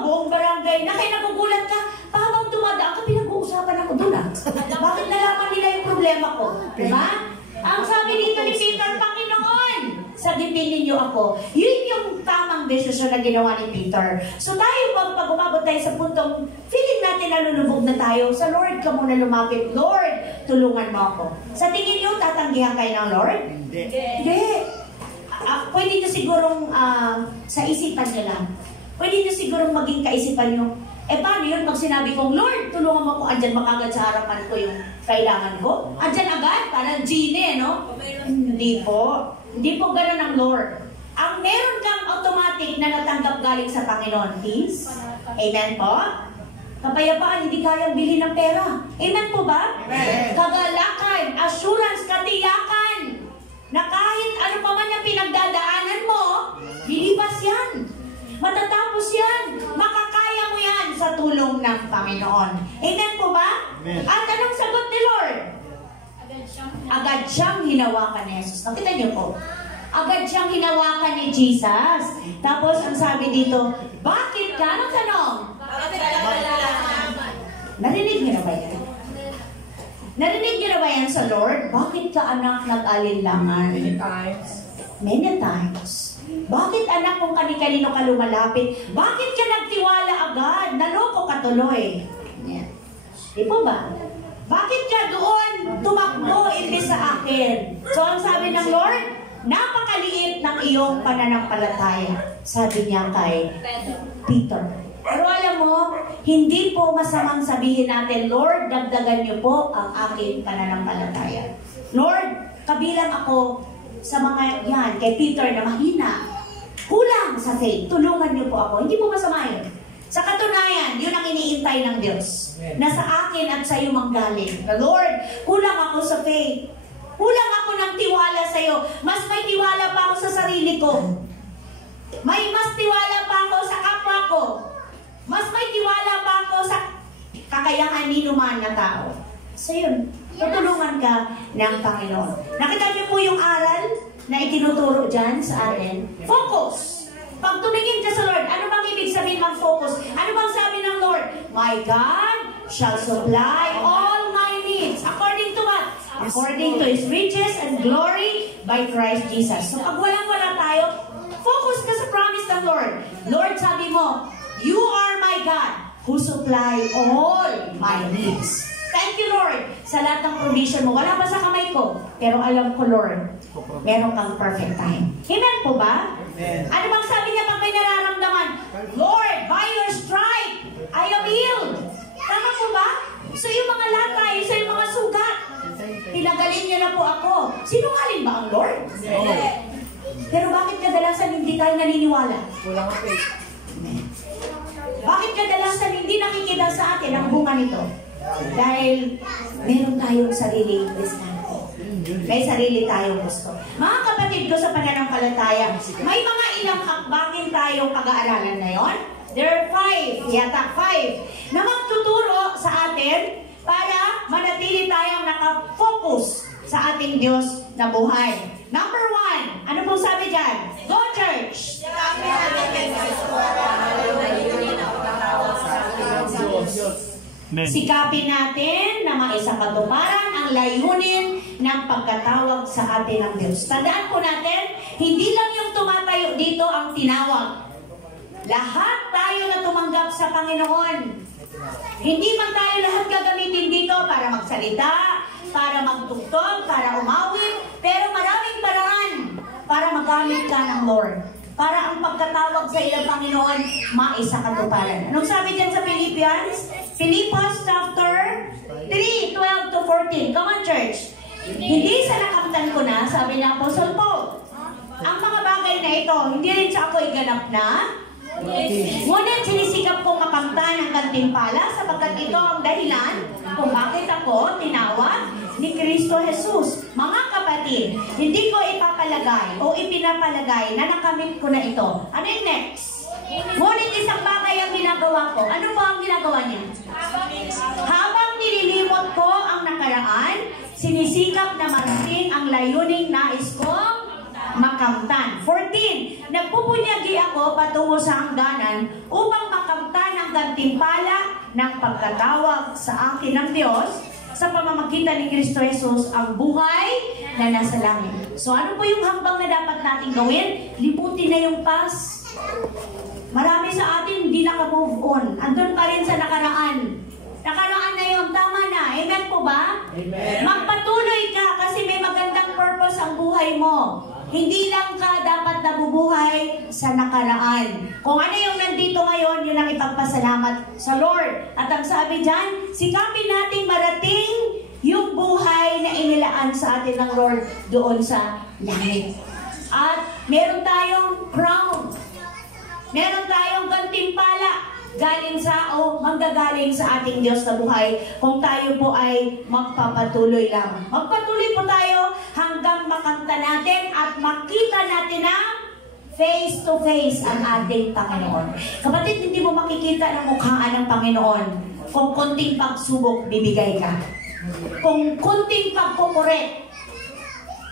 buong barangay, na kayo nagugulat ka, habang dumadaan ka, pinag-uusapan ako doon Bakit nalaman nila yung problema ko? Diba? Ang sabi dito ni Peter, Panginoon, sagipin ninyo ako. Yun yung tamang desisyon na ginawa ni Peter. So tayo, pag umabot tayo sa puntong feeling natin na lulubog na tayo, sa Lord ka muna lumapit. Lord, tulungan mo ako. Sa tingin nyo, tatanggihan kayo ng Lord? Hindi. Pwede nyo sigurong sa isipan nyo lang. Pwede nyo sigurong maging kaisipan nyo. Paano yun pag sinabi kong, Lord, tulungan mo ako, andyan makagad sa harapan ko yung kailangan ko? Andyan agad, parang genie, no? Hindi po. Hindi po ganun ang Lord. Ang meron kang automatic na natanggap galing sa Panginoon, peace. Amen po? Kapayapaan, hindi kayang bilhin ng pera. Amen po ba? Amen. Kagalakan, assurance, katiyakan, na kahit ano pa man yung pinagdadaanan mo, Matatapos yan. Makakaya mo yan sa tulong ng Panginoon. Amen po ba? Amen. At anong sagot ni Lord? Agad siyang hinawakan ni Jesus. Nakita niyo po? Agad siyang hinawakan ni Jesus. Tapos ang sabi dito, bakit ka? Anong tanong? Narinig niyo na ba yan? Narinig niyo na ba yan sa Lord? Bakit ka anak nag-alinlangan? Many times. Bakit anak kung kani-kanino ka lumalapit? Bakit ka nagtiwala agad? Naloko ka tuloy. Yan. Di po ba? Bakit ka doon tumakbo imbis sa akin? So ang sabi ng Lord, napakaliit ng iyong pananampalataya. Sabi niya kay Peter. Pero alam mo, hindi po masamang sabihin natin, Lord, dagdagan niyo po ang aking pananampalataya. Lord, kabilang ako sa mga yan, kay Peter na mahina. Kulang sa faith. Tulungan niyo po ako. Hindi po masama yun. Sa katunayan, yun ang iniintay ng Diyos. Na sa akin at sa iyo manggaling. Lord, kulang ako sa faith. Kulang ako ng tiwala sa iyo. Mas may tiwala pa ako sa sarili ko. Mas tiwala pa ako sa kapwa ko. Mas may tiwala pa ako sa kakayahan ni naman na tao. So yun, tutulungan ka ng Panginoon. Nakita niyo po yung aral na itinuturo dyan sa atin? Focus! Pag tumingin ka sa Lord, ano bang ibig sabihin mag-focus? Ano bang sabi ng Lord? My God shall supply all my needs. According to what? According to His riches and glory by Christ Jesus. So pag walang-wala tayo, focus ka sa promise ng Lord. Lord, sabi mo, you are my God who supply all my needs. Thank you, Lord, sa lahat ng provision mo. Wala pa sa kamay ko, pero alam ko, Lord, meron kang perfect time. Amen po ba? Amen. Ano bang sabi niya pag may nararamdaman? Lord, by your stripe, I am healed. Tama po ba? So yung mga latay, so yung mga sugat, pinagaling niya na po ako. Sinungaling ba ang Lord? Pero bakit kadalasan hindi tayo naniniwala? Kulang ang faith. Bakit kadalasan hindi nakikita sa atin ang bunga nito? Dahil meron tayong sariling diskarte. May sarili tayong gusto. Mga kapatid ko sa pananampalataya, may mga ilang hakbangin tayong pag-aaralan na yon. There are 5, yata 5, na magtuturo sa atin para manatili tayong nakafocus sa ating Diyos na buhay. Number 1, ano pong sabi dyan? Go church! Sikapin natin na maisakatuparan ang layunin ng pagkatawag sa atin ng Diyos. Tandaan po natin, hindi lang yung tumatayo dito ang tinawag. Lahat tayo na tumanggap sa Panginoon. Hindi man tayo lahat gagamitin dito para magsalita, para magtugtog, para umawit, pero maraming paraan para magamit ka ng Lord. Para ang pagkatawag sa iyong Panginoon, maisakatuparan. Anong sabi dyan sa Philippians? Philippians chapter 3:12 to 14. Come on, church. Hindi sa nakamtan ko na, sabi ni Apostle Paul, ang mga bagay na ito, hindi rin sa ako'y ganap na, ngunit sinisikap kong makamtan ang gantimpala sapagkat ito ang dahilan kung bakit ako tinawag ni Kristo Jesus. Mga kapatid, hindi ko ipapalagay o ipinapalagay na nakamit ko na ito. Ano yung next? Ngunit isang bagay ang ginagawa ko. Ano po ang ginagawa niya? Habang nililimot ko ang nakaraan, sinisikap na marating ang layuning nais kong makamtan. 14. Nagpupunyagi ako patungo sa hangganan upang makamtan ang gantimpala ng pagkatawag sa akin ng Diyos sa pamamagitan ni Kristo Jesus ang buhay na nasa langit. So ano po yung hambang na dapat natin gawin? Liputin na yung past. Marami sa atin hindi naka-move on. Andun pa rin sa nakaraan. Nakaraan na yun, tama na. Amen po ba? Amen. Magpatuloy ka kasi may magandang purpose ang buhay mo. Hindi lang ka dapat nabubuhay sa nakaraan. Kung ano yung nandito ngayon, yun ang ipagpasalamat sa Lord. At ang sabi dyan, sikapin nating marating yung buhay na inilaan sa atin ng Lord doon sa langit. At meron tayong crown. Meron tayong gantimpala galing sa o manggagaling sa ating Diyos na buhay kung tayo po ay magpapatuloy lang. Magpatuloy po tayo hanggang makanta natin at makita natin ang face to face ang ating Panginoon. Kapatid, hindi mo makikita ng mukhaan ng Panginoon kung konting pagsubok, bibigay ka. Kung konting pagkukorek,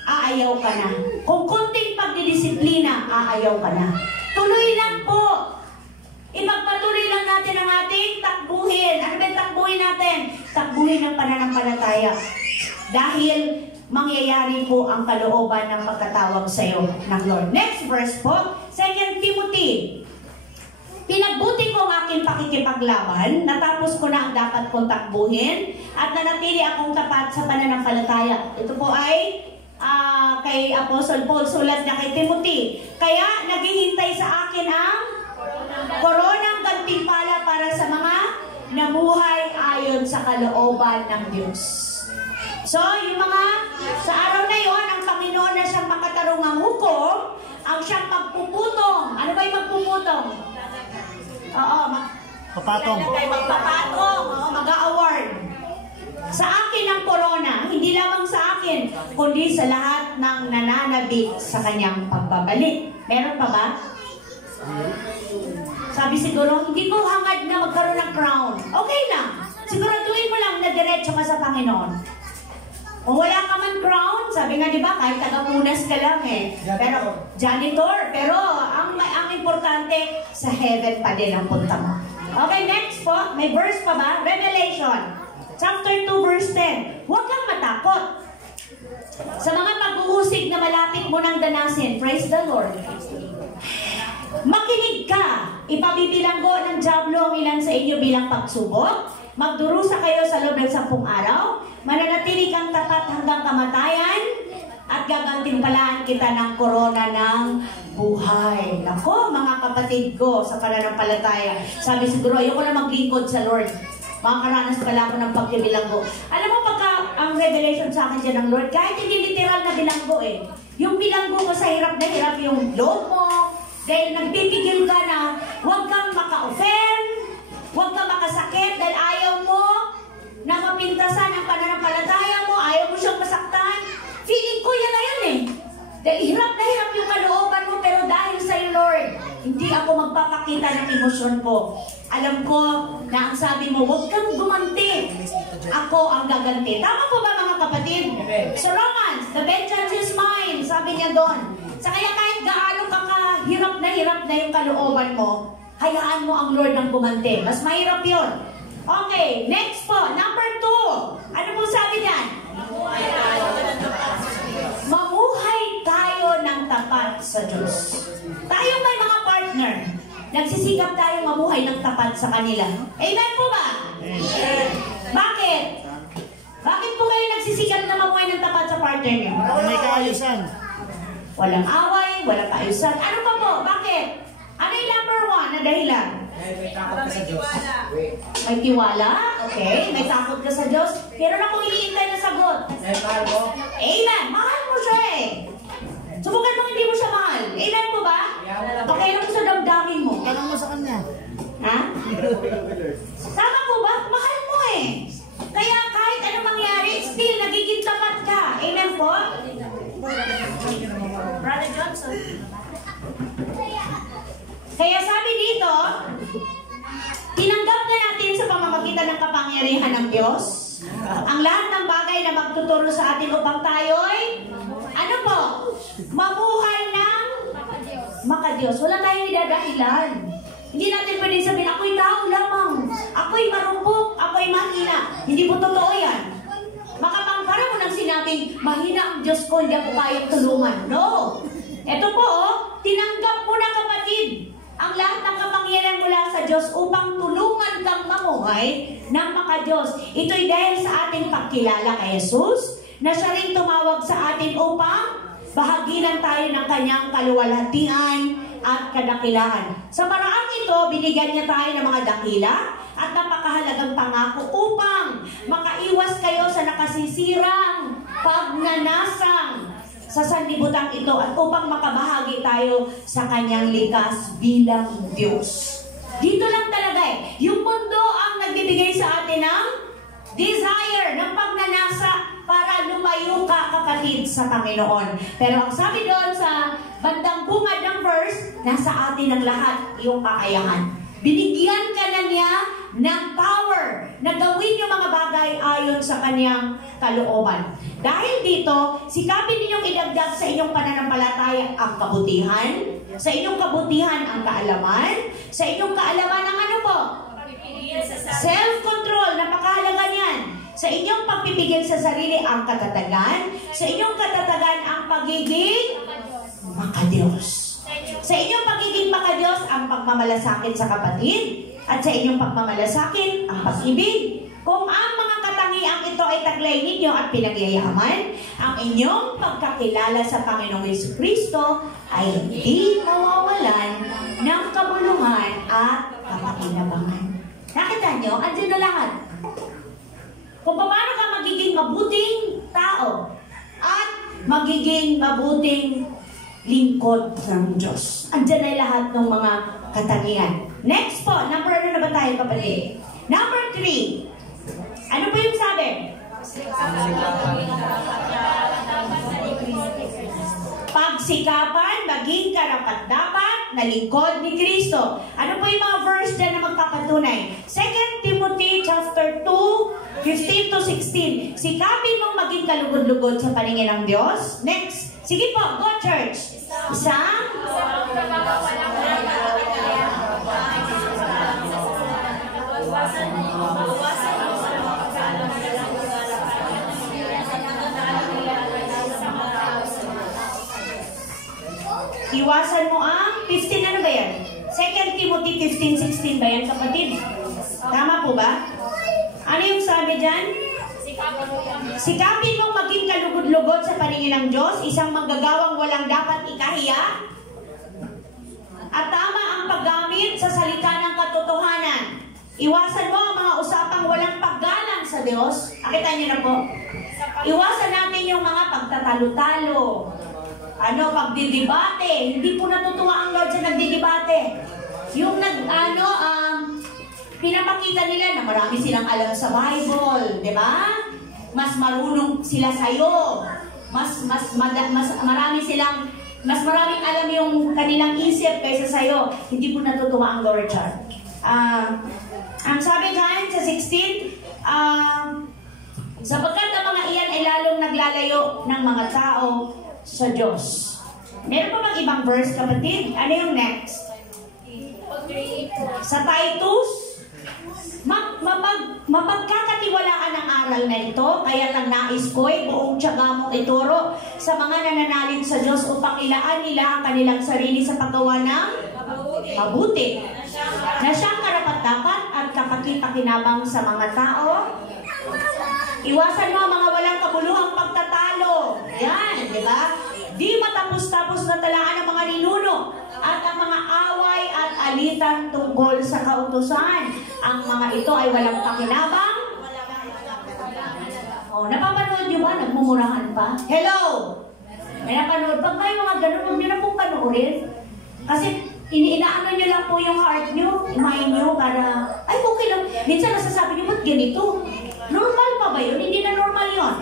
aayaw ka na. Kung konting pagdidisiplina, aayaw ka na. Tuloy lang po. Ipagpatuloy lang natin ang ating takbuhin. Ano ba yung takbuhin natin? Takbuhin ng pananampalataya. Dahil mangyayari po ang kalooban ng pagkatawag sa iyo ng Lord. Next verse po, 2 Timothy. Pinagbuti ko ang aking pakikipaglaban, natapos ko na ang dapat kong takbuhin, at nanatili akong tapat sa pananampalataya. Ito po ay kay Apostle Paul, sulat niya kay Timothy. Kaya naghihintay sa akin ang koronang gantimpala para sa mga namuhay ayon sa kalooban ng Diyos. So, yung mga sa araw na yon, ang Panginoon na siyang makatarungang hukom, ang siyang magpuputong. Ano ba yung magpuputong? Oo, Papatong. magpapatong. Oo, mag-award. Sa akin ang corona, hindi lamang sa akin, kundi sa lahat ng nananabik sa kanyang pagbabalik. Meron pa ba? Sabi siguro, hindi ko hangad na magkaroon ng crown. Okay lang. Siguraduhin mo lang na diretso ka sa Panginoon. Kung wala ka man crown, sabi nga, di ba, kahit taga-punas ka lang eh. Pero, janitor. Pero, ang importante, sa heaven pa din ang punta mo. Okay, next po. May verse pa ba? Revelation. Chapter 2, verse 10. Huwag kang matakot sa mga pag-uusig na malapit mo ng danasin. Praise the Lord. Makinig ka. Ipabibilanggo ng dyablo ang ilan sa inyo bilang pagsubok. Magdurusa kayo sa loob ng 10 araw. Mananatili kang tapat hanggang kamatayan. At gagantimpalaan kita ng korona ng buhay. Nako, mga kapatid ko sa pananampalataya. Sabi siguro, ayoko na maglingkod sa Lord. Makakaranas pala ako ng pagbibilanggo. Alam mo, pagka ang revelation sa akin dyan ng Lord, kahit hindi literal na bilanggo eh. Yung bilanggo mo sa hirap na hirap yung loob mo. Dahil nagpipigil ka na huwag kang maka-offend, huwag kang makasakit dahil ayaw mo na mapintasan ang pananampalataya mo, ayaw mo siyang masaktan. Feeling ko yan na yan eh. Dahil hirap na hirap yung kalooban mo, pero dahil sa'yo, Lord, hindi ako magpapakita ng emosyon ko. Alam ko na ang sabi mo, huwag kang gumanti. Ako ang gaganti. Tama po ba mga kapatid? So Romans, the vengeance is mine, sabi niya doon. Sa kaya kahit gaano ka hirap na yung kalooban mo, hayaan mo ang Lord ng gumanti. Mas mahirap yun. Okay, next po, number 2. Ano po sabi niyan? Mamuhay tayo ng tapat sa Diyos. Tayo may mga partner. Nagsisikap tayo mamuhay ng tapat sa kanila. Amen po ba? Amen. Bakit? Bakit po kayo nagsisikap na mamuhay ng tapat sa partner niyo? May kaayusan. Walang away, walang kaayusan. Ano pa po? Bakit? Ano yung number 1 na dahilan? May takot ka sa Diyos. May tiwala? Okay. May takot ka sa Diyos? Pero na kung hihintay na sagot. May mahal mo. Amen. Mahal mo siya eh. Subukan mo hindi mo siya mahal. Amen po ba? Okay lang sa damdamin mo. Tanong mo sa kanya. Ha? Tama po ba? Mahal mo eh. Kaya kahit anong mangyari, still nagiging tapat ka. Amen po? Brother Johnson. Kaya sabi dito, tinanggap na natin sa pamamagitan ng kapangyarihan ng Diyos ang lahat ng bagay na magtuturo sa atin upang tayo'y, ano po, mamuhay ng makadiyos. Wala tayong idadahilan. Hindi natin pwedeng sabihin, ako'y tao lamang, ako'y marupok, ako'y mahina. Hindi po totoo yan. Makapangpara mo nang sinabing, mahina ang Diyos ko, hindi ako kayang tulungan. No! Ito po, tinanggap mo na kapatid ang lahat ng kapangyarihan mula sa Diyos upang tulungan kang mamuhay ng makadiyos. Ito'y dahil sa ating pagkilala kay Jesus, na siya rin tumawag sa atin upang bahaginan tayo ng kanyang kaluwalhatian at kadakilaan. Sa paraang ito, binigyan niya tayo ng mga dakila at napakahalagang pangako upang makaiwas kayo sa nakasisirang pagnanasang sa sanlibutan ito at upang makabahagi tayo sa kanyang likas bilang Diyos. Dito lang talaga eh. Yung mundo ang nagbibigay sa atin ng desire, ng pagnanasa para lumayo ka kapatid sa Panginoon. Pero ang sabi doon sa bandang bungad ng verse, nasa atin ang lahat yung kakayahan. Binigyan ka na niya ng power na gawin yung mga bagay ayon sa kanyang kalooban. Dahil dito, sikapin ninyong idagdag sa inyong pananampalataya ang kabutihan, sa inyong kabutihan ang kaalaman, sa inyong kaalaman ang ano po? Self-control, napakahalaga niyan. Sa inyong pagpipigil sa sarili ang katatagan, sa inyong katatagan ang pagiging makadiyos. Sa inyong pagiging makadiyos ang pagmamalasakit sa kapatid, at sa inyong pagmamalasakit ang pag-ibig. Kung ang mga katangiang ito ay taglay ninyo at pinagyayaman, ang inyong pagkakilala sa Panginoong Jesucristo ay hindi mawawalan ng kabulungan at kapakinabangan. Nakita nyo? Andiyan na lahat. Kung paano ka magiging mabuting tao at magiging mabuting lingkod ng Diyos. Andiyan na lahat ng mga katangian. Next po, number ano na ba tayo, kapatid? Number 3. Ano po yung sabi? Pagsikapan, maging karapat-dapat na lingkod ni Kristo. Ano po yung mga verse dyan na magpapatunay? 2 Timothy chapter 2, 15 to 16. Sikapin mong maging kalugod-lugod sa paningin ng Diyos. Next. Sige po, go church. Isang iwasan mo ang 15, ano ba yan? 2 Timothy 15:16 ba yan, kapatid? Tama po ba? Ano yung sabi dyan? Sikapin mong maging kalugod-lugod sa paningin ng Diyos, isang manggagawang walang dapat ikahiya, at tama ang paggamit sa salita ng katotohanan. Iwasan mo ang mga usapang walang paggalang sa Diyos. Nakita niyo na po? Iwasan natin yung mga pagtatalo-talo, pagdidebate. Hindi po natutuwa ang Lord sa nagdidebate. Yung pinapakita nila na marami silang alam sa Bible, di ba? Mas marunong sila sa'yo. Mas maraming alam yung kanilang isip kaysa sa'yo. Hindi po natutuwa ang Lord dyan. Ang sabi dyan sa 16, sapagkat ang mga iyan ay lalong naglalayo ng mga tao sa Diyos. Meron pa bang ibang verse, kapatid? Ano yung next? Sa Titus, mapagkakatiwalaan ang aral na ito, kaya lang nais ko'y buong tiyaga mong ituro sa mga nananalig sa Diyos upang ilaan nila ang kanilang sarili sa paggawa ng mabuti, na siyang karapat-dapat at kapakipakinabang sa mga tao. Iwasan mo ang mga walang kabuluhang pagtatalo. Yan, di ba? Di matapos-tapos na talaan ang mga ninuno at ang mga away at alitan tungkol sa kautusan. Ang mga ito ay walang pakinabang. Napapanood nyo ba? Nagmumurahan pa? Hello! May napanood. Pag may mga ganun, huwag nyo na pong panoorin. Kasi inaano nyo lang po yung heart nyo, mind nyo, para, ay okay lang. Minsan nasasabi nyo, ba't ganito? Normal pa ba yun? Hindi na normal yun.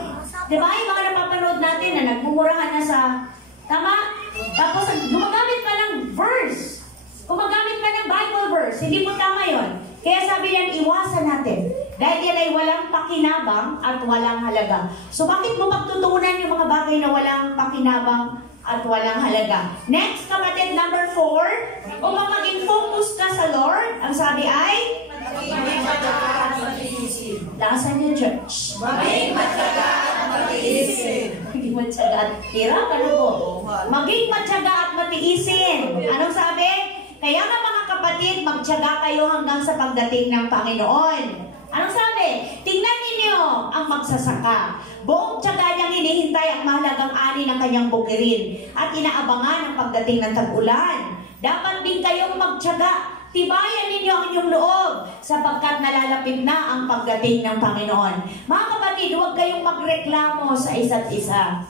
Diba? Yung mga napapanood natin na nagmumurahan na sa, tama? Tapos gumagamit pa ng verse. Gumagamit pa ng Bible verse. Hindi po tama yun. Kaya sabi yan, iwasan natin. Dahil yan ay walang pakinabang at walang halaga. So bakit mo pagtutuunan yung mga bagay na walang pakinabang at walang halaga? Next, kapatid, number 4. Upang maging focus ka sa Lord, ang sabi ay, lasan niyo, church. Maging matyaga at matiisin. Maging matyaga at hirap, ano po? Maging matyaga at matiisin. Anong sabi? Kaya nga mga kapatid, magtyaga kayo hanggang sa pagdating ng Panginoon. Anong sabi? Tingnan ninyo ang magsasaka. Buong tiyaga niyang hinihintay ang mahalagang ani ng kanyang bukirin at inaabangan ang pagdating ng tag-ulan. Dapat din kayong magtyaga. Tibayan ninyo ang inyong loob sapagkat nalalapit na ang pagdating ng Panginoon. Mga kapatid, huwag kayong magreklamo sa isa't isa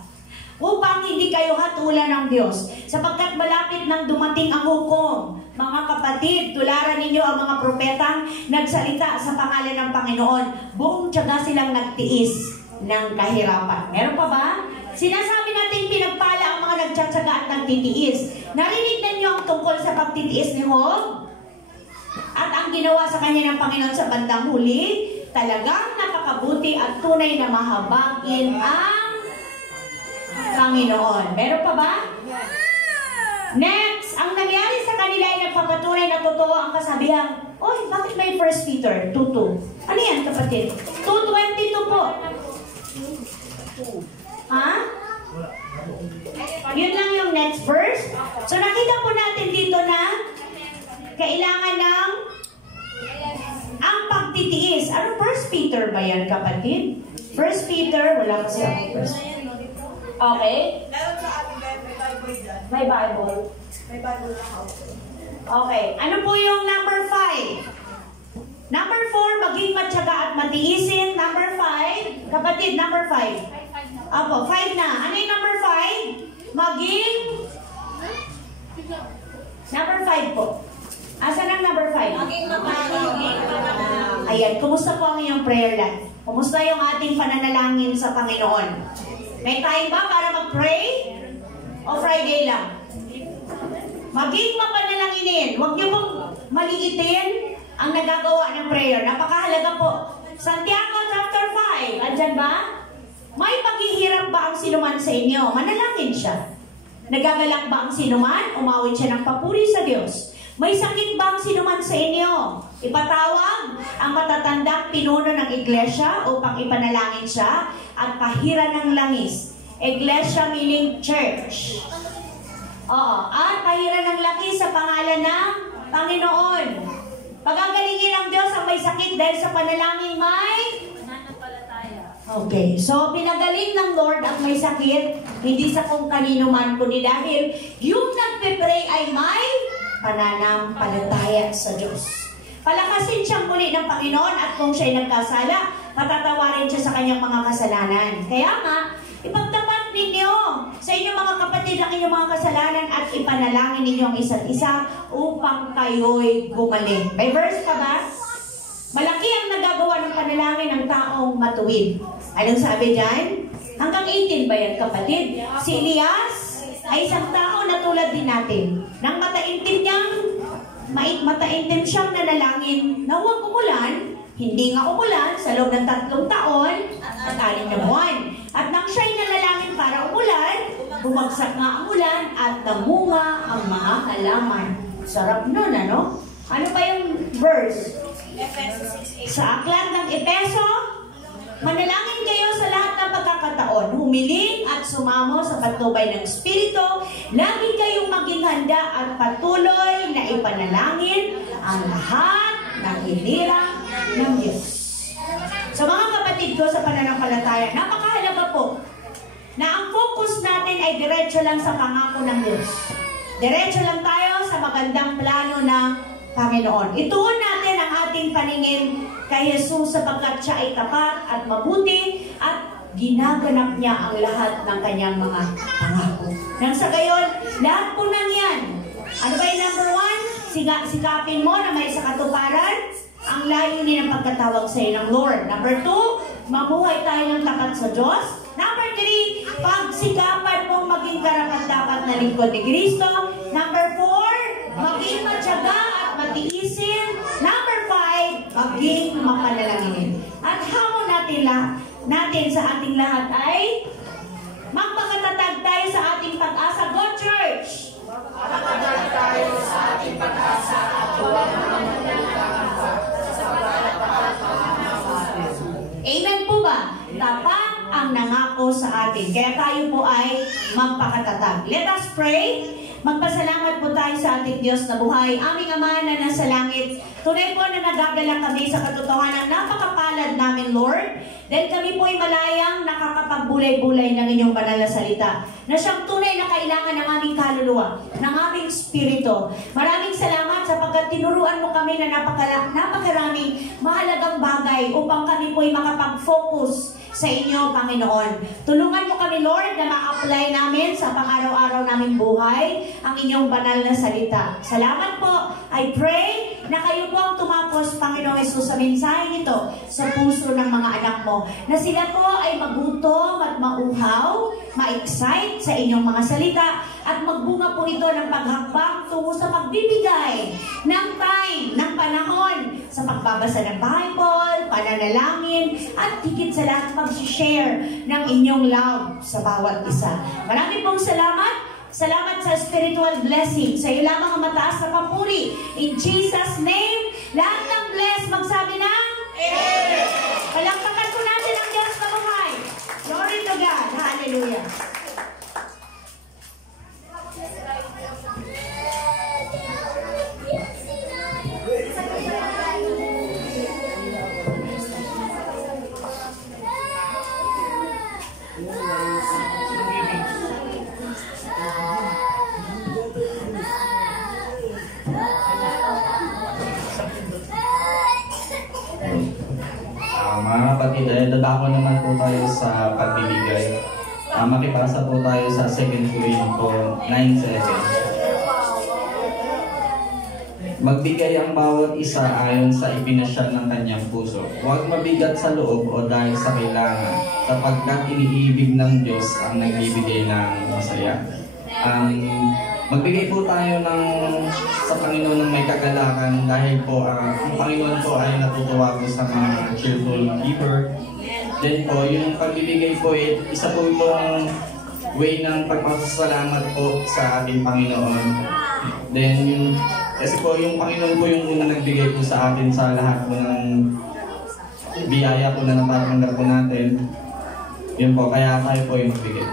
upang hindi kayo hatulan ng Diyos sapagkat malapit nang dumating ang hukom. Mga kapatid, tularan ninyo ang mga propetang nagsalita sa pangalan ng Panginoon. Buong tiyaga silang nagtiis ng kahirapan. Meron pa ba? Sinasabi natin pinagpala ang mga tao nagtsatsaga at nagtitiis. Narinig na niyo ang tungkol sa pagtitiis ni Job? At ang ginawa sa kanya ng Panginoon sa bandang huli, talagang napakabuti at tunay na mahabagin ang Panginoon. Meron pa ba? Next, ang nangyari sa kanila ay nagpapatunay na totoo ang kasabihan, oy, bakit may 1 Peter 2:2? Ano yan, kapatid? 2:22 po. Ha? Yun lang yung next verse. So nakita po natin dito na kailangan ng ang pagtitiis. Ano 1 Peter ba yan, kapatid? 1 Peter, wala kasi ako 1. Okay? Meron sa ating may Bible dyan. May Bible. May Bible na ako. Okay. Ano po yung number 5? Number 4, maging matyaga at matiisin. Number 5, kapatid, number 5. Apo, 5 na. Ano yung number 5? Maging number 5 po. Asan ang number 5? Maging mapanalangin. Ayan, kumusta po ang iyong prayer life? Kumusta yung ating pananalangin sa Panginoon? May time ba para mag-pray? O Friday lang? Maging mapanalanginin. Huwag niyo pong maliitin ang nagagawa ng prayer. Napakahalaga po. Santiago chapter 5. Andyan ba? May paghihirap ba ang sinuman sa inyo? Manalangin siya. Nagagalak ba ang sinuman? Umawit siya ng papuri sa Diyos. May sakit ba ang sinuman sa inyo? Ipatawag ang matatandang pinuno ng iglesia upang ipanalangin siya at pahira ng langis. Iglesia meaning church. Oo, at pahira ng langis sa pangalan ng Panginoon. Pagagalingin ng Diyos ang may sakit dahil sa panalangin may Nananampalataya. Okay, so pinagaling ng Lord ang may sakit, hindi sa kung kanino man, kundi dahil yung nagpe-pray ay may pananampalataya sa Diyos. Palakasin siyang muli ng Panginoon at kung siya'y nagkasala, patatawarin siya sa kanyang mga kasalanan. Kaya nga, ipagtapat ninyo sa inyong mga kapatid ang inyong mga kasalanan at ipanalangin ninyo ang isa't isa upang kayo'y gumaling. May verse pa ba? Malaki ang nagagawa ng panalangin ng taong matuwid. Anong sabi dyan? Hanggang 18 ba yan, kapatid? Si Elias ay isang tao na tulad din natin. Nang mataintim siyang nanalangin na huwag umulan, hindi nga umulan sa loob ng 3 taon at 6 na buwan. At nang siya'y nanalangin para umulan, bumagsak nga ang ulan at namunga ang mga halaman. Sarap nun, ano? Ano pa yung verse? Sa aklat ng Epeso, manalangin kayo sa lahat ng pagkakataon, humiling at sumamo sa patnubay ng Espiritu, lagi kayong maging handa at patuloy na ipanalangin ang lahat ng hinirang ng Diyos. So mga kapatid ko sa pananampalataya, napakahalaga po na ang focus natin ay diretso lang sa pangako ng Diyos. Diretso lang tayo sa magandang plano ng Panginoon. Ituon natin ang ating paningin kay Jesus sapagkat siya ay tapat at mabuti at ginaganap niya ang lahat ng kanyang mga pangako. Nang sa gayon, lahat po nang yan. Ano ba yung number 1? Sikapin mo na may sa katuparan ang layunin ng pagkatawag sa iyo ng Lord. Number 2, mamuhay tayo ng tapat sa Diyos. Number 3, pagsikapan mong maging karapat-dapat na lingkod ni Kristo. Number 4, maging matyaga at matiisin. Number 5, maging mapanalangin. At hamon natin sa ating lahat ay magpakatatag tayo sa ating pag-asa. Go Church! Magpakatatag tayo sa ating pag-asa at huwag mamamalitan sa pagkatapat ng atin. Amen po ba? Tapat ang nangako sa atin. Kaya tayo po ay magpakatatag. Let us pray. Magpasalamat po tayo sa ating Diyos na buhay. Aming Ama na nasa langit, tunay po na nagagalak kami sa katotohanan napakapalad namin, Lord. Dahil kami po ay malayang nakakapagbulay-bulay ng inyong banal na salita na siyang tunay na kailangan ng aming kaluluwa, ng aming spirito. Maraming salamat sapagkat tinuruan mo kami na napakaraming mahalagang bagay upang kami po ay makapag-focus sa inyo, Panginoon. Tulungan mo kami, Lord, na ma-apply namin sa pang-araw-araw naming buhay ang inyong banal na salita. Salamat po. I pray na kayo po ang tumapos, Panginoong Hesus, sa mensahe nito sa puso ng mga anak mo, na sila po ay magutom at mauhaw, ma-excite sa inyong mga salita, at magbunga po ito ng paghakbang tungo sa pagbibigay ng time, ng panahon, sa pagbabasa ng Bible, pananalangin, at higit sa lahat mag-share ng inyong love sa bawat isa. Maraming pong salamat. Salamat sa spiritual blessing. Sa iyo lamang ang mataas na papuri. In Jesus' name, lahat ng bless, magsabi ng Amen. Palakpakan po natin ang Diyos na buhay. Glory to God. Hallelujah. Mga kapatid, dadako naman po tayo sa pagbibigay. Makipasa po tayo sa 2 Corinto 9:7. Magbigay ang bawat isa ayon sa ipinasyal ng kanyang puso. Huwag mabigat sa loob o dahil sa kailangan, sapagkat iniibig ng Diyos ang nagbibigay ng masaya. Magbigay po tayo sa Panginoon ng may kagalakan dahil po ang Panginoon po ay natutuwa po sa mga cheerful giver. Then po, yung pagbibigay po, isa po itong way ng pagpapasalamat po sa ating Panginoon. Then, kasi po yung Panginoon po yung unang nagbigay po sa atin sa lahat po ng biyaya po na natatanggap po natin. Yun po, kaya tayo po yung magbigay.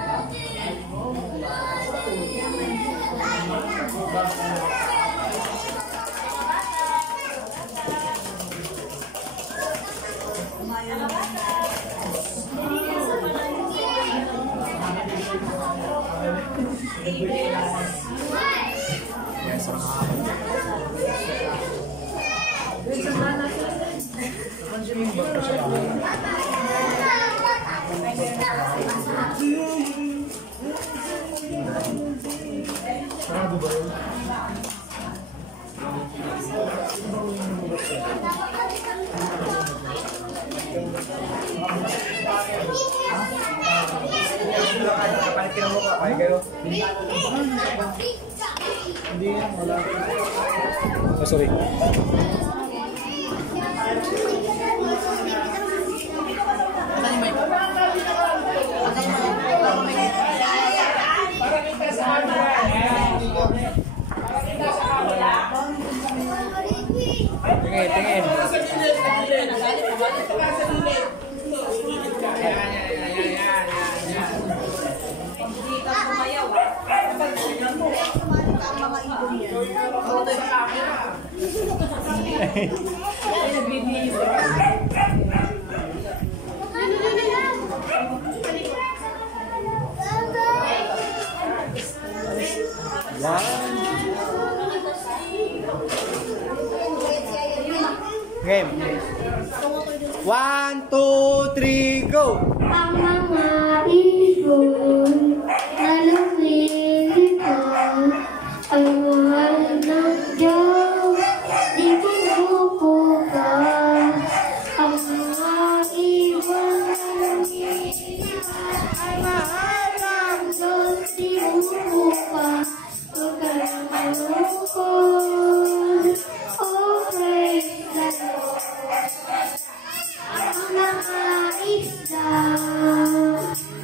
Oh, sorry. Tingin. Game. 1, 2, 3, go! Ang mga ibon na lumilito ay mahal ng Diyos, di bumubuka. Ang mga ibon na lumilito ay mahal ng Diyos, di bumubuka. Huwag ka lang malungkot. Oh, praise the Lord. Ang mga isda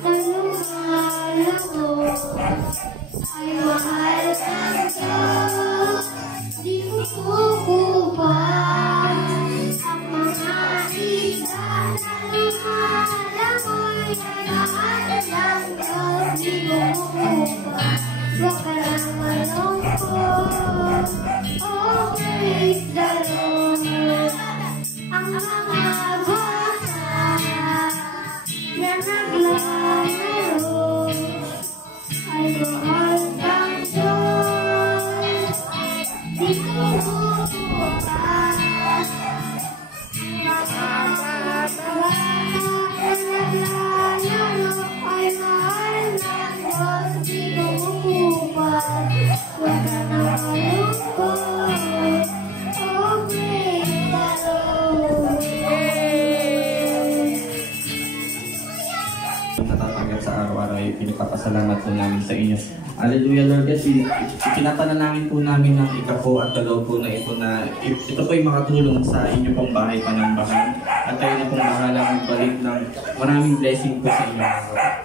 na lumalangoy sa inyo. Hallelujah, Lord God. Pinapanalangin po namin ng ikapo at kaloob po na ito po ay makatulong sa inyo pong bahay panambahan. At tayo na pong bahala magbalik ng maraming blessing po sa inyo,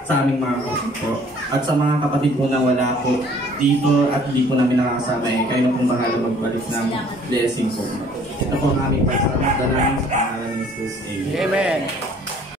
sa aming mga kapatid po. At sa mga kapatid po na wala po dito at di po namin nakakasama, kayo na pong bahala magbalik ng blessing po. Ito po ang aming pagsalamat sa pangalan ni Jesus. Amen. Amen.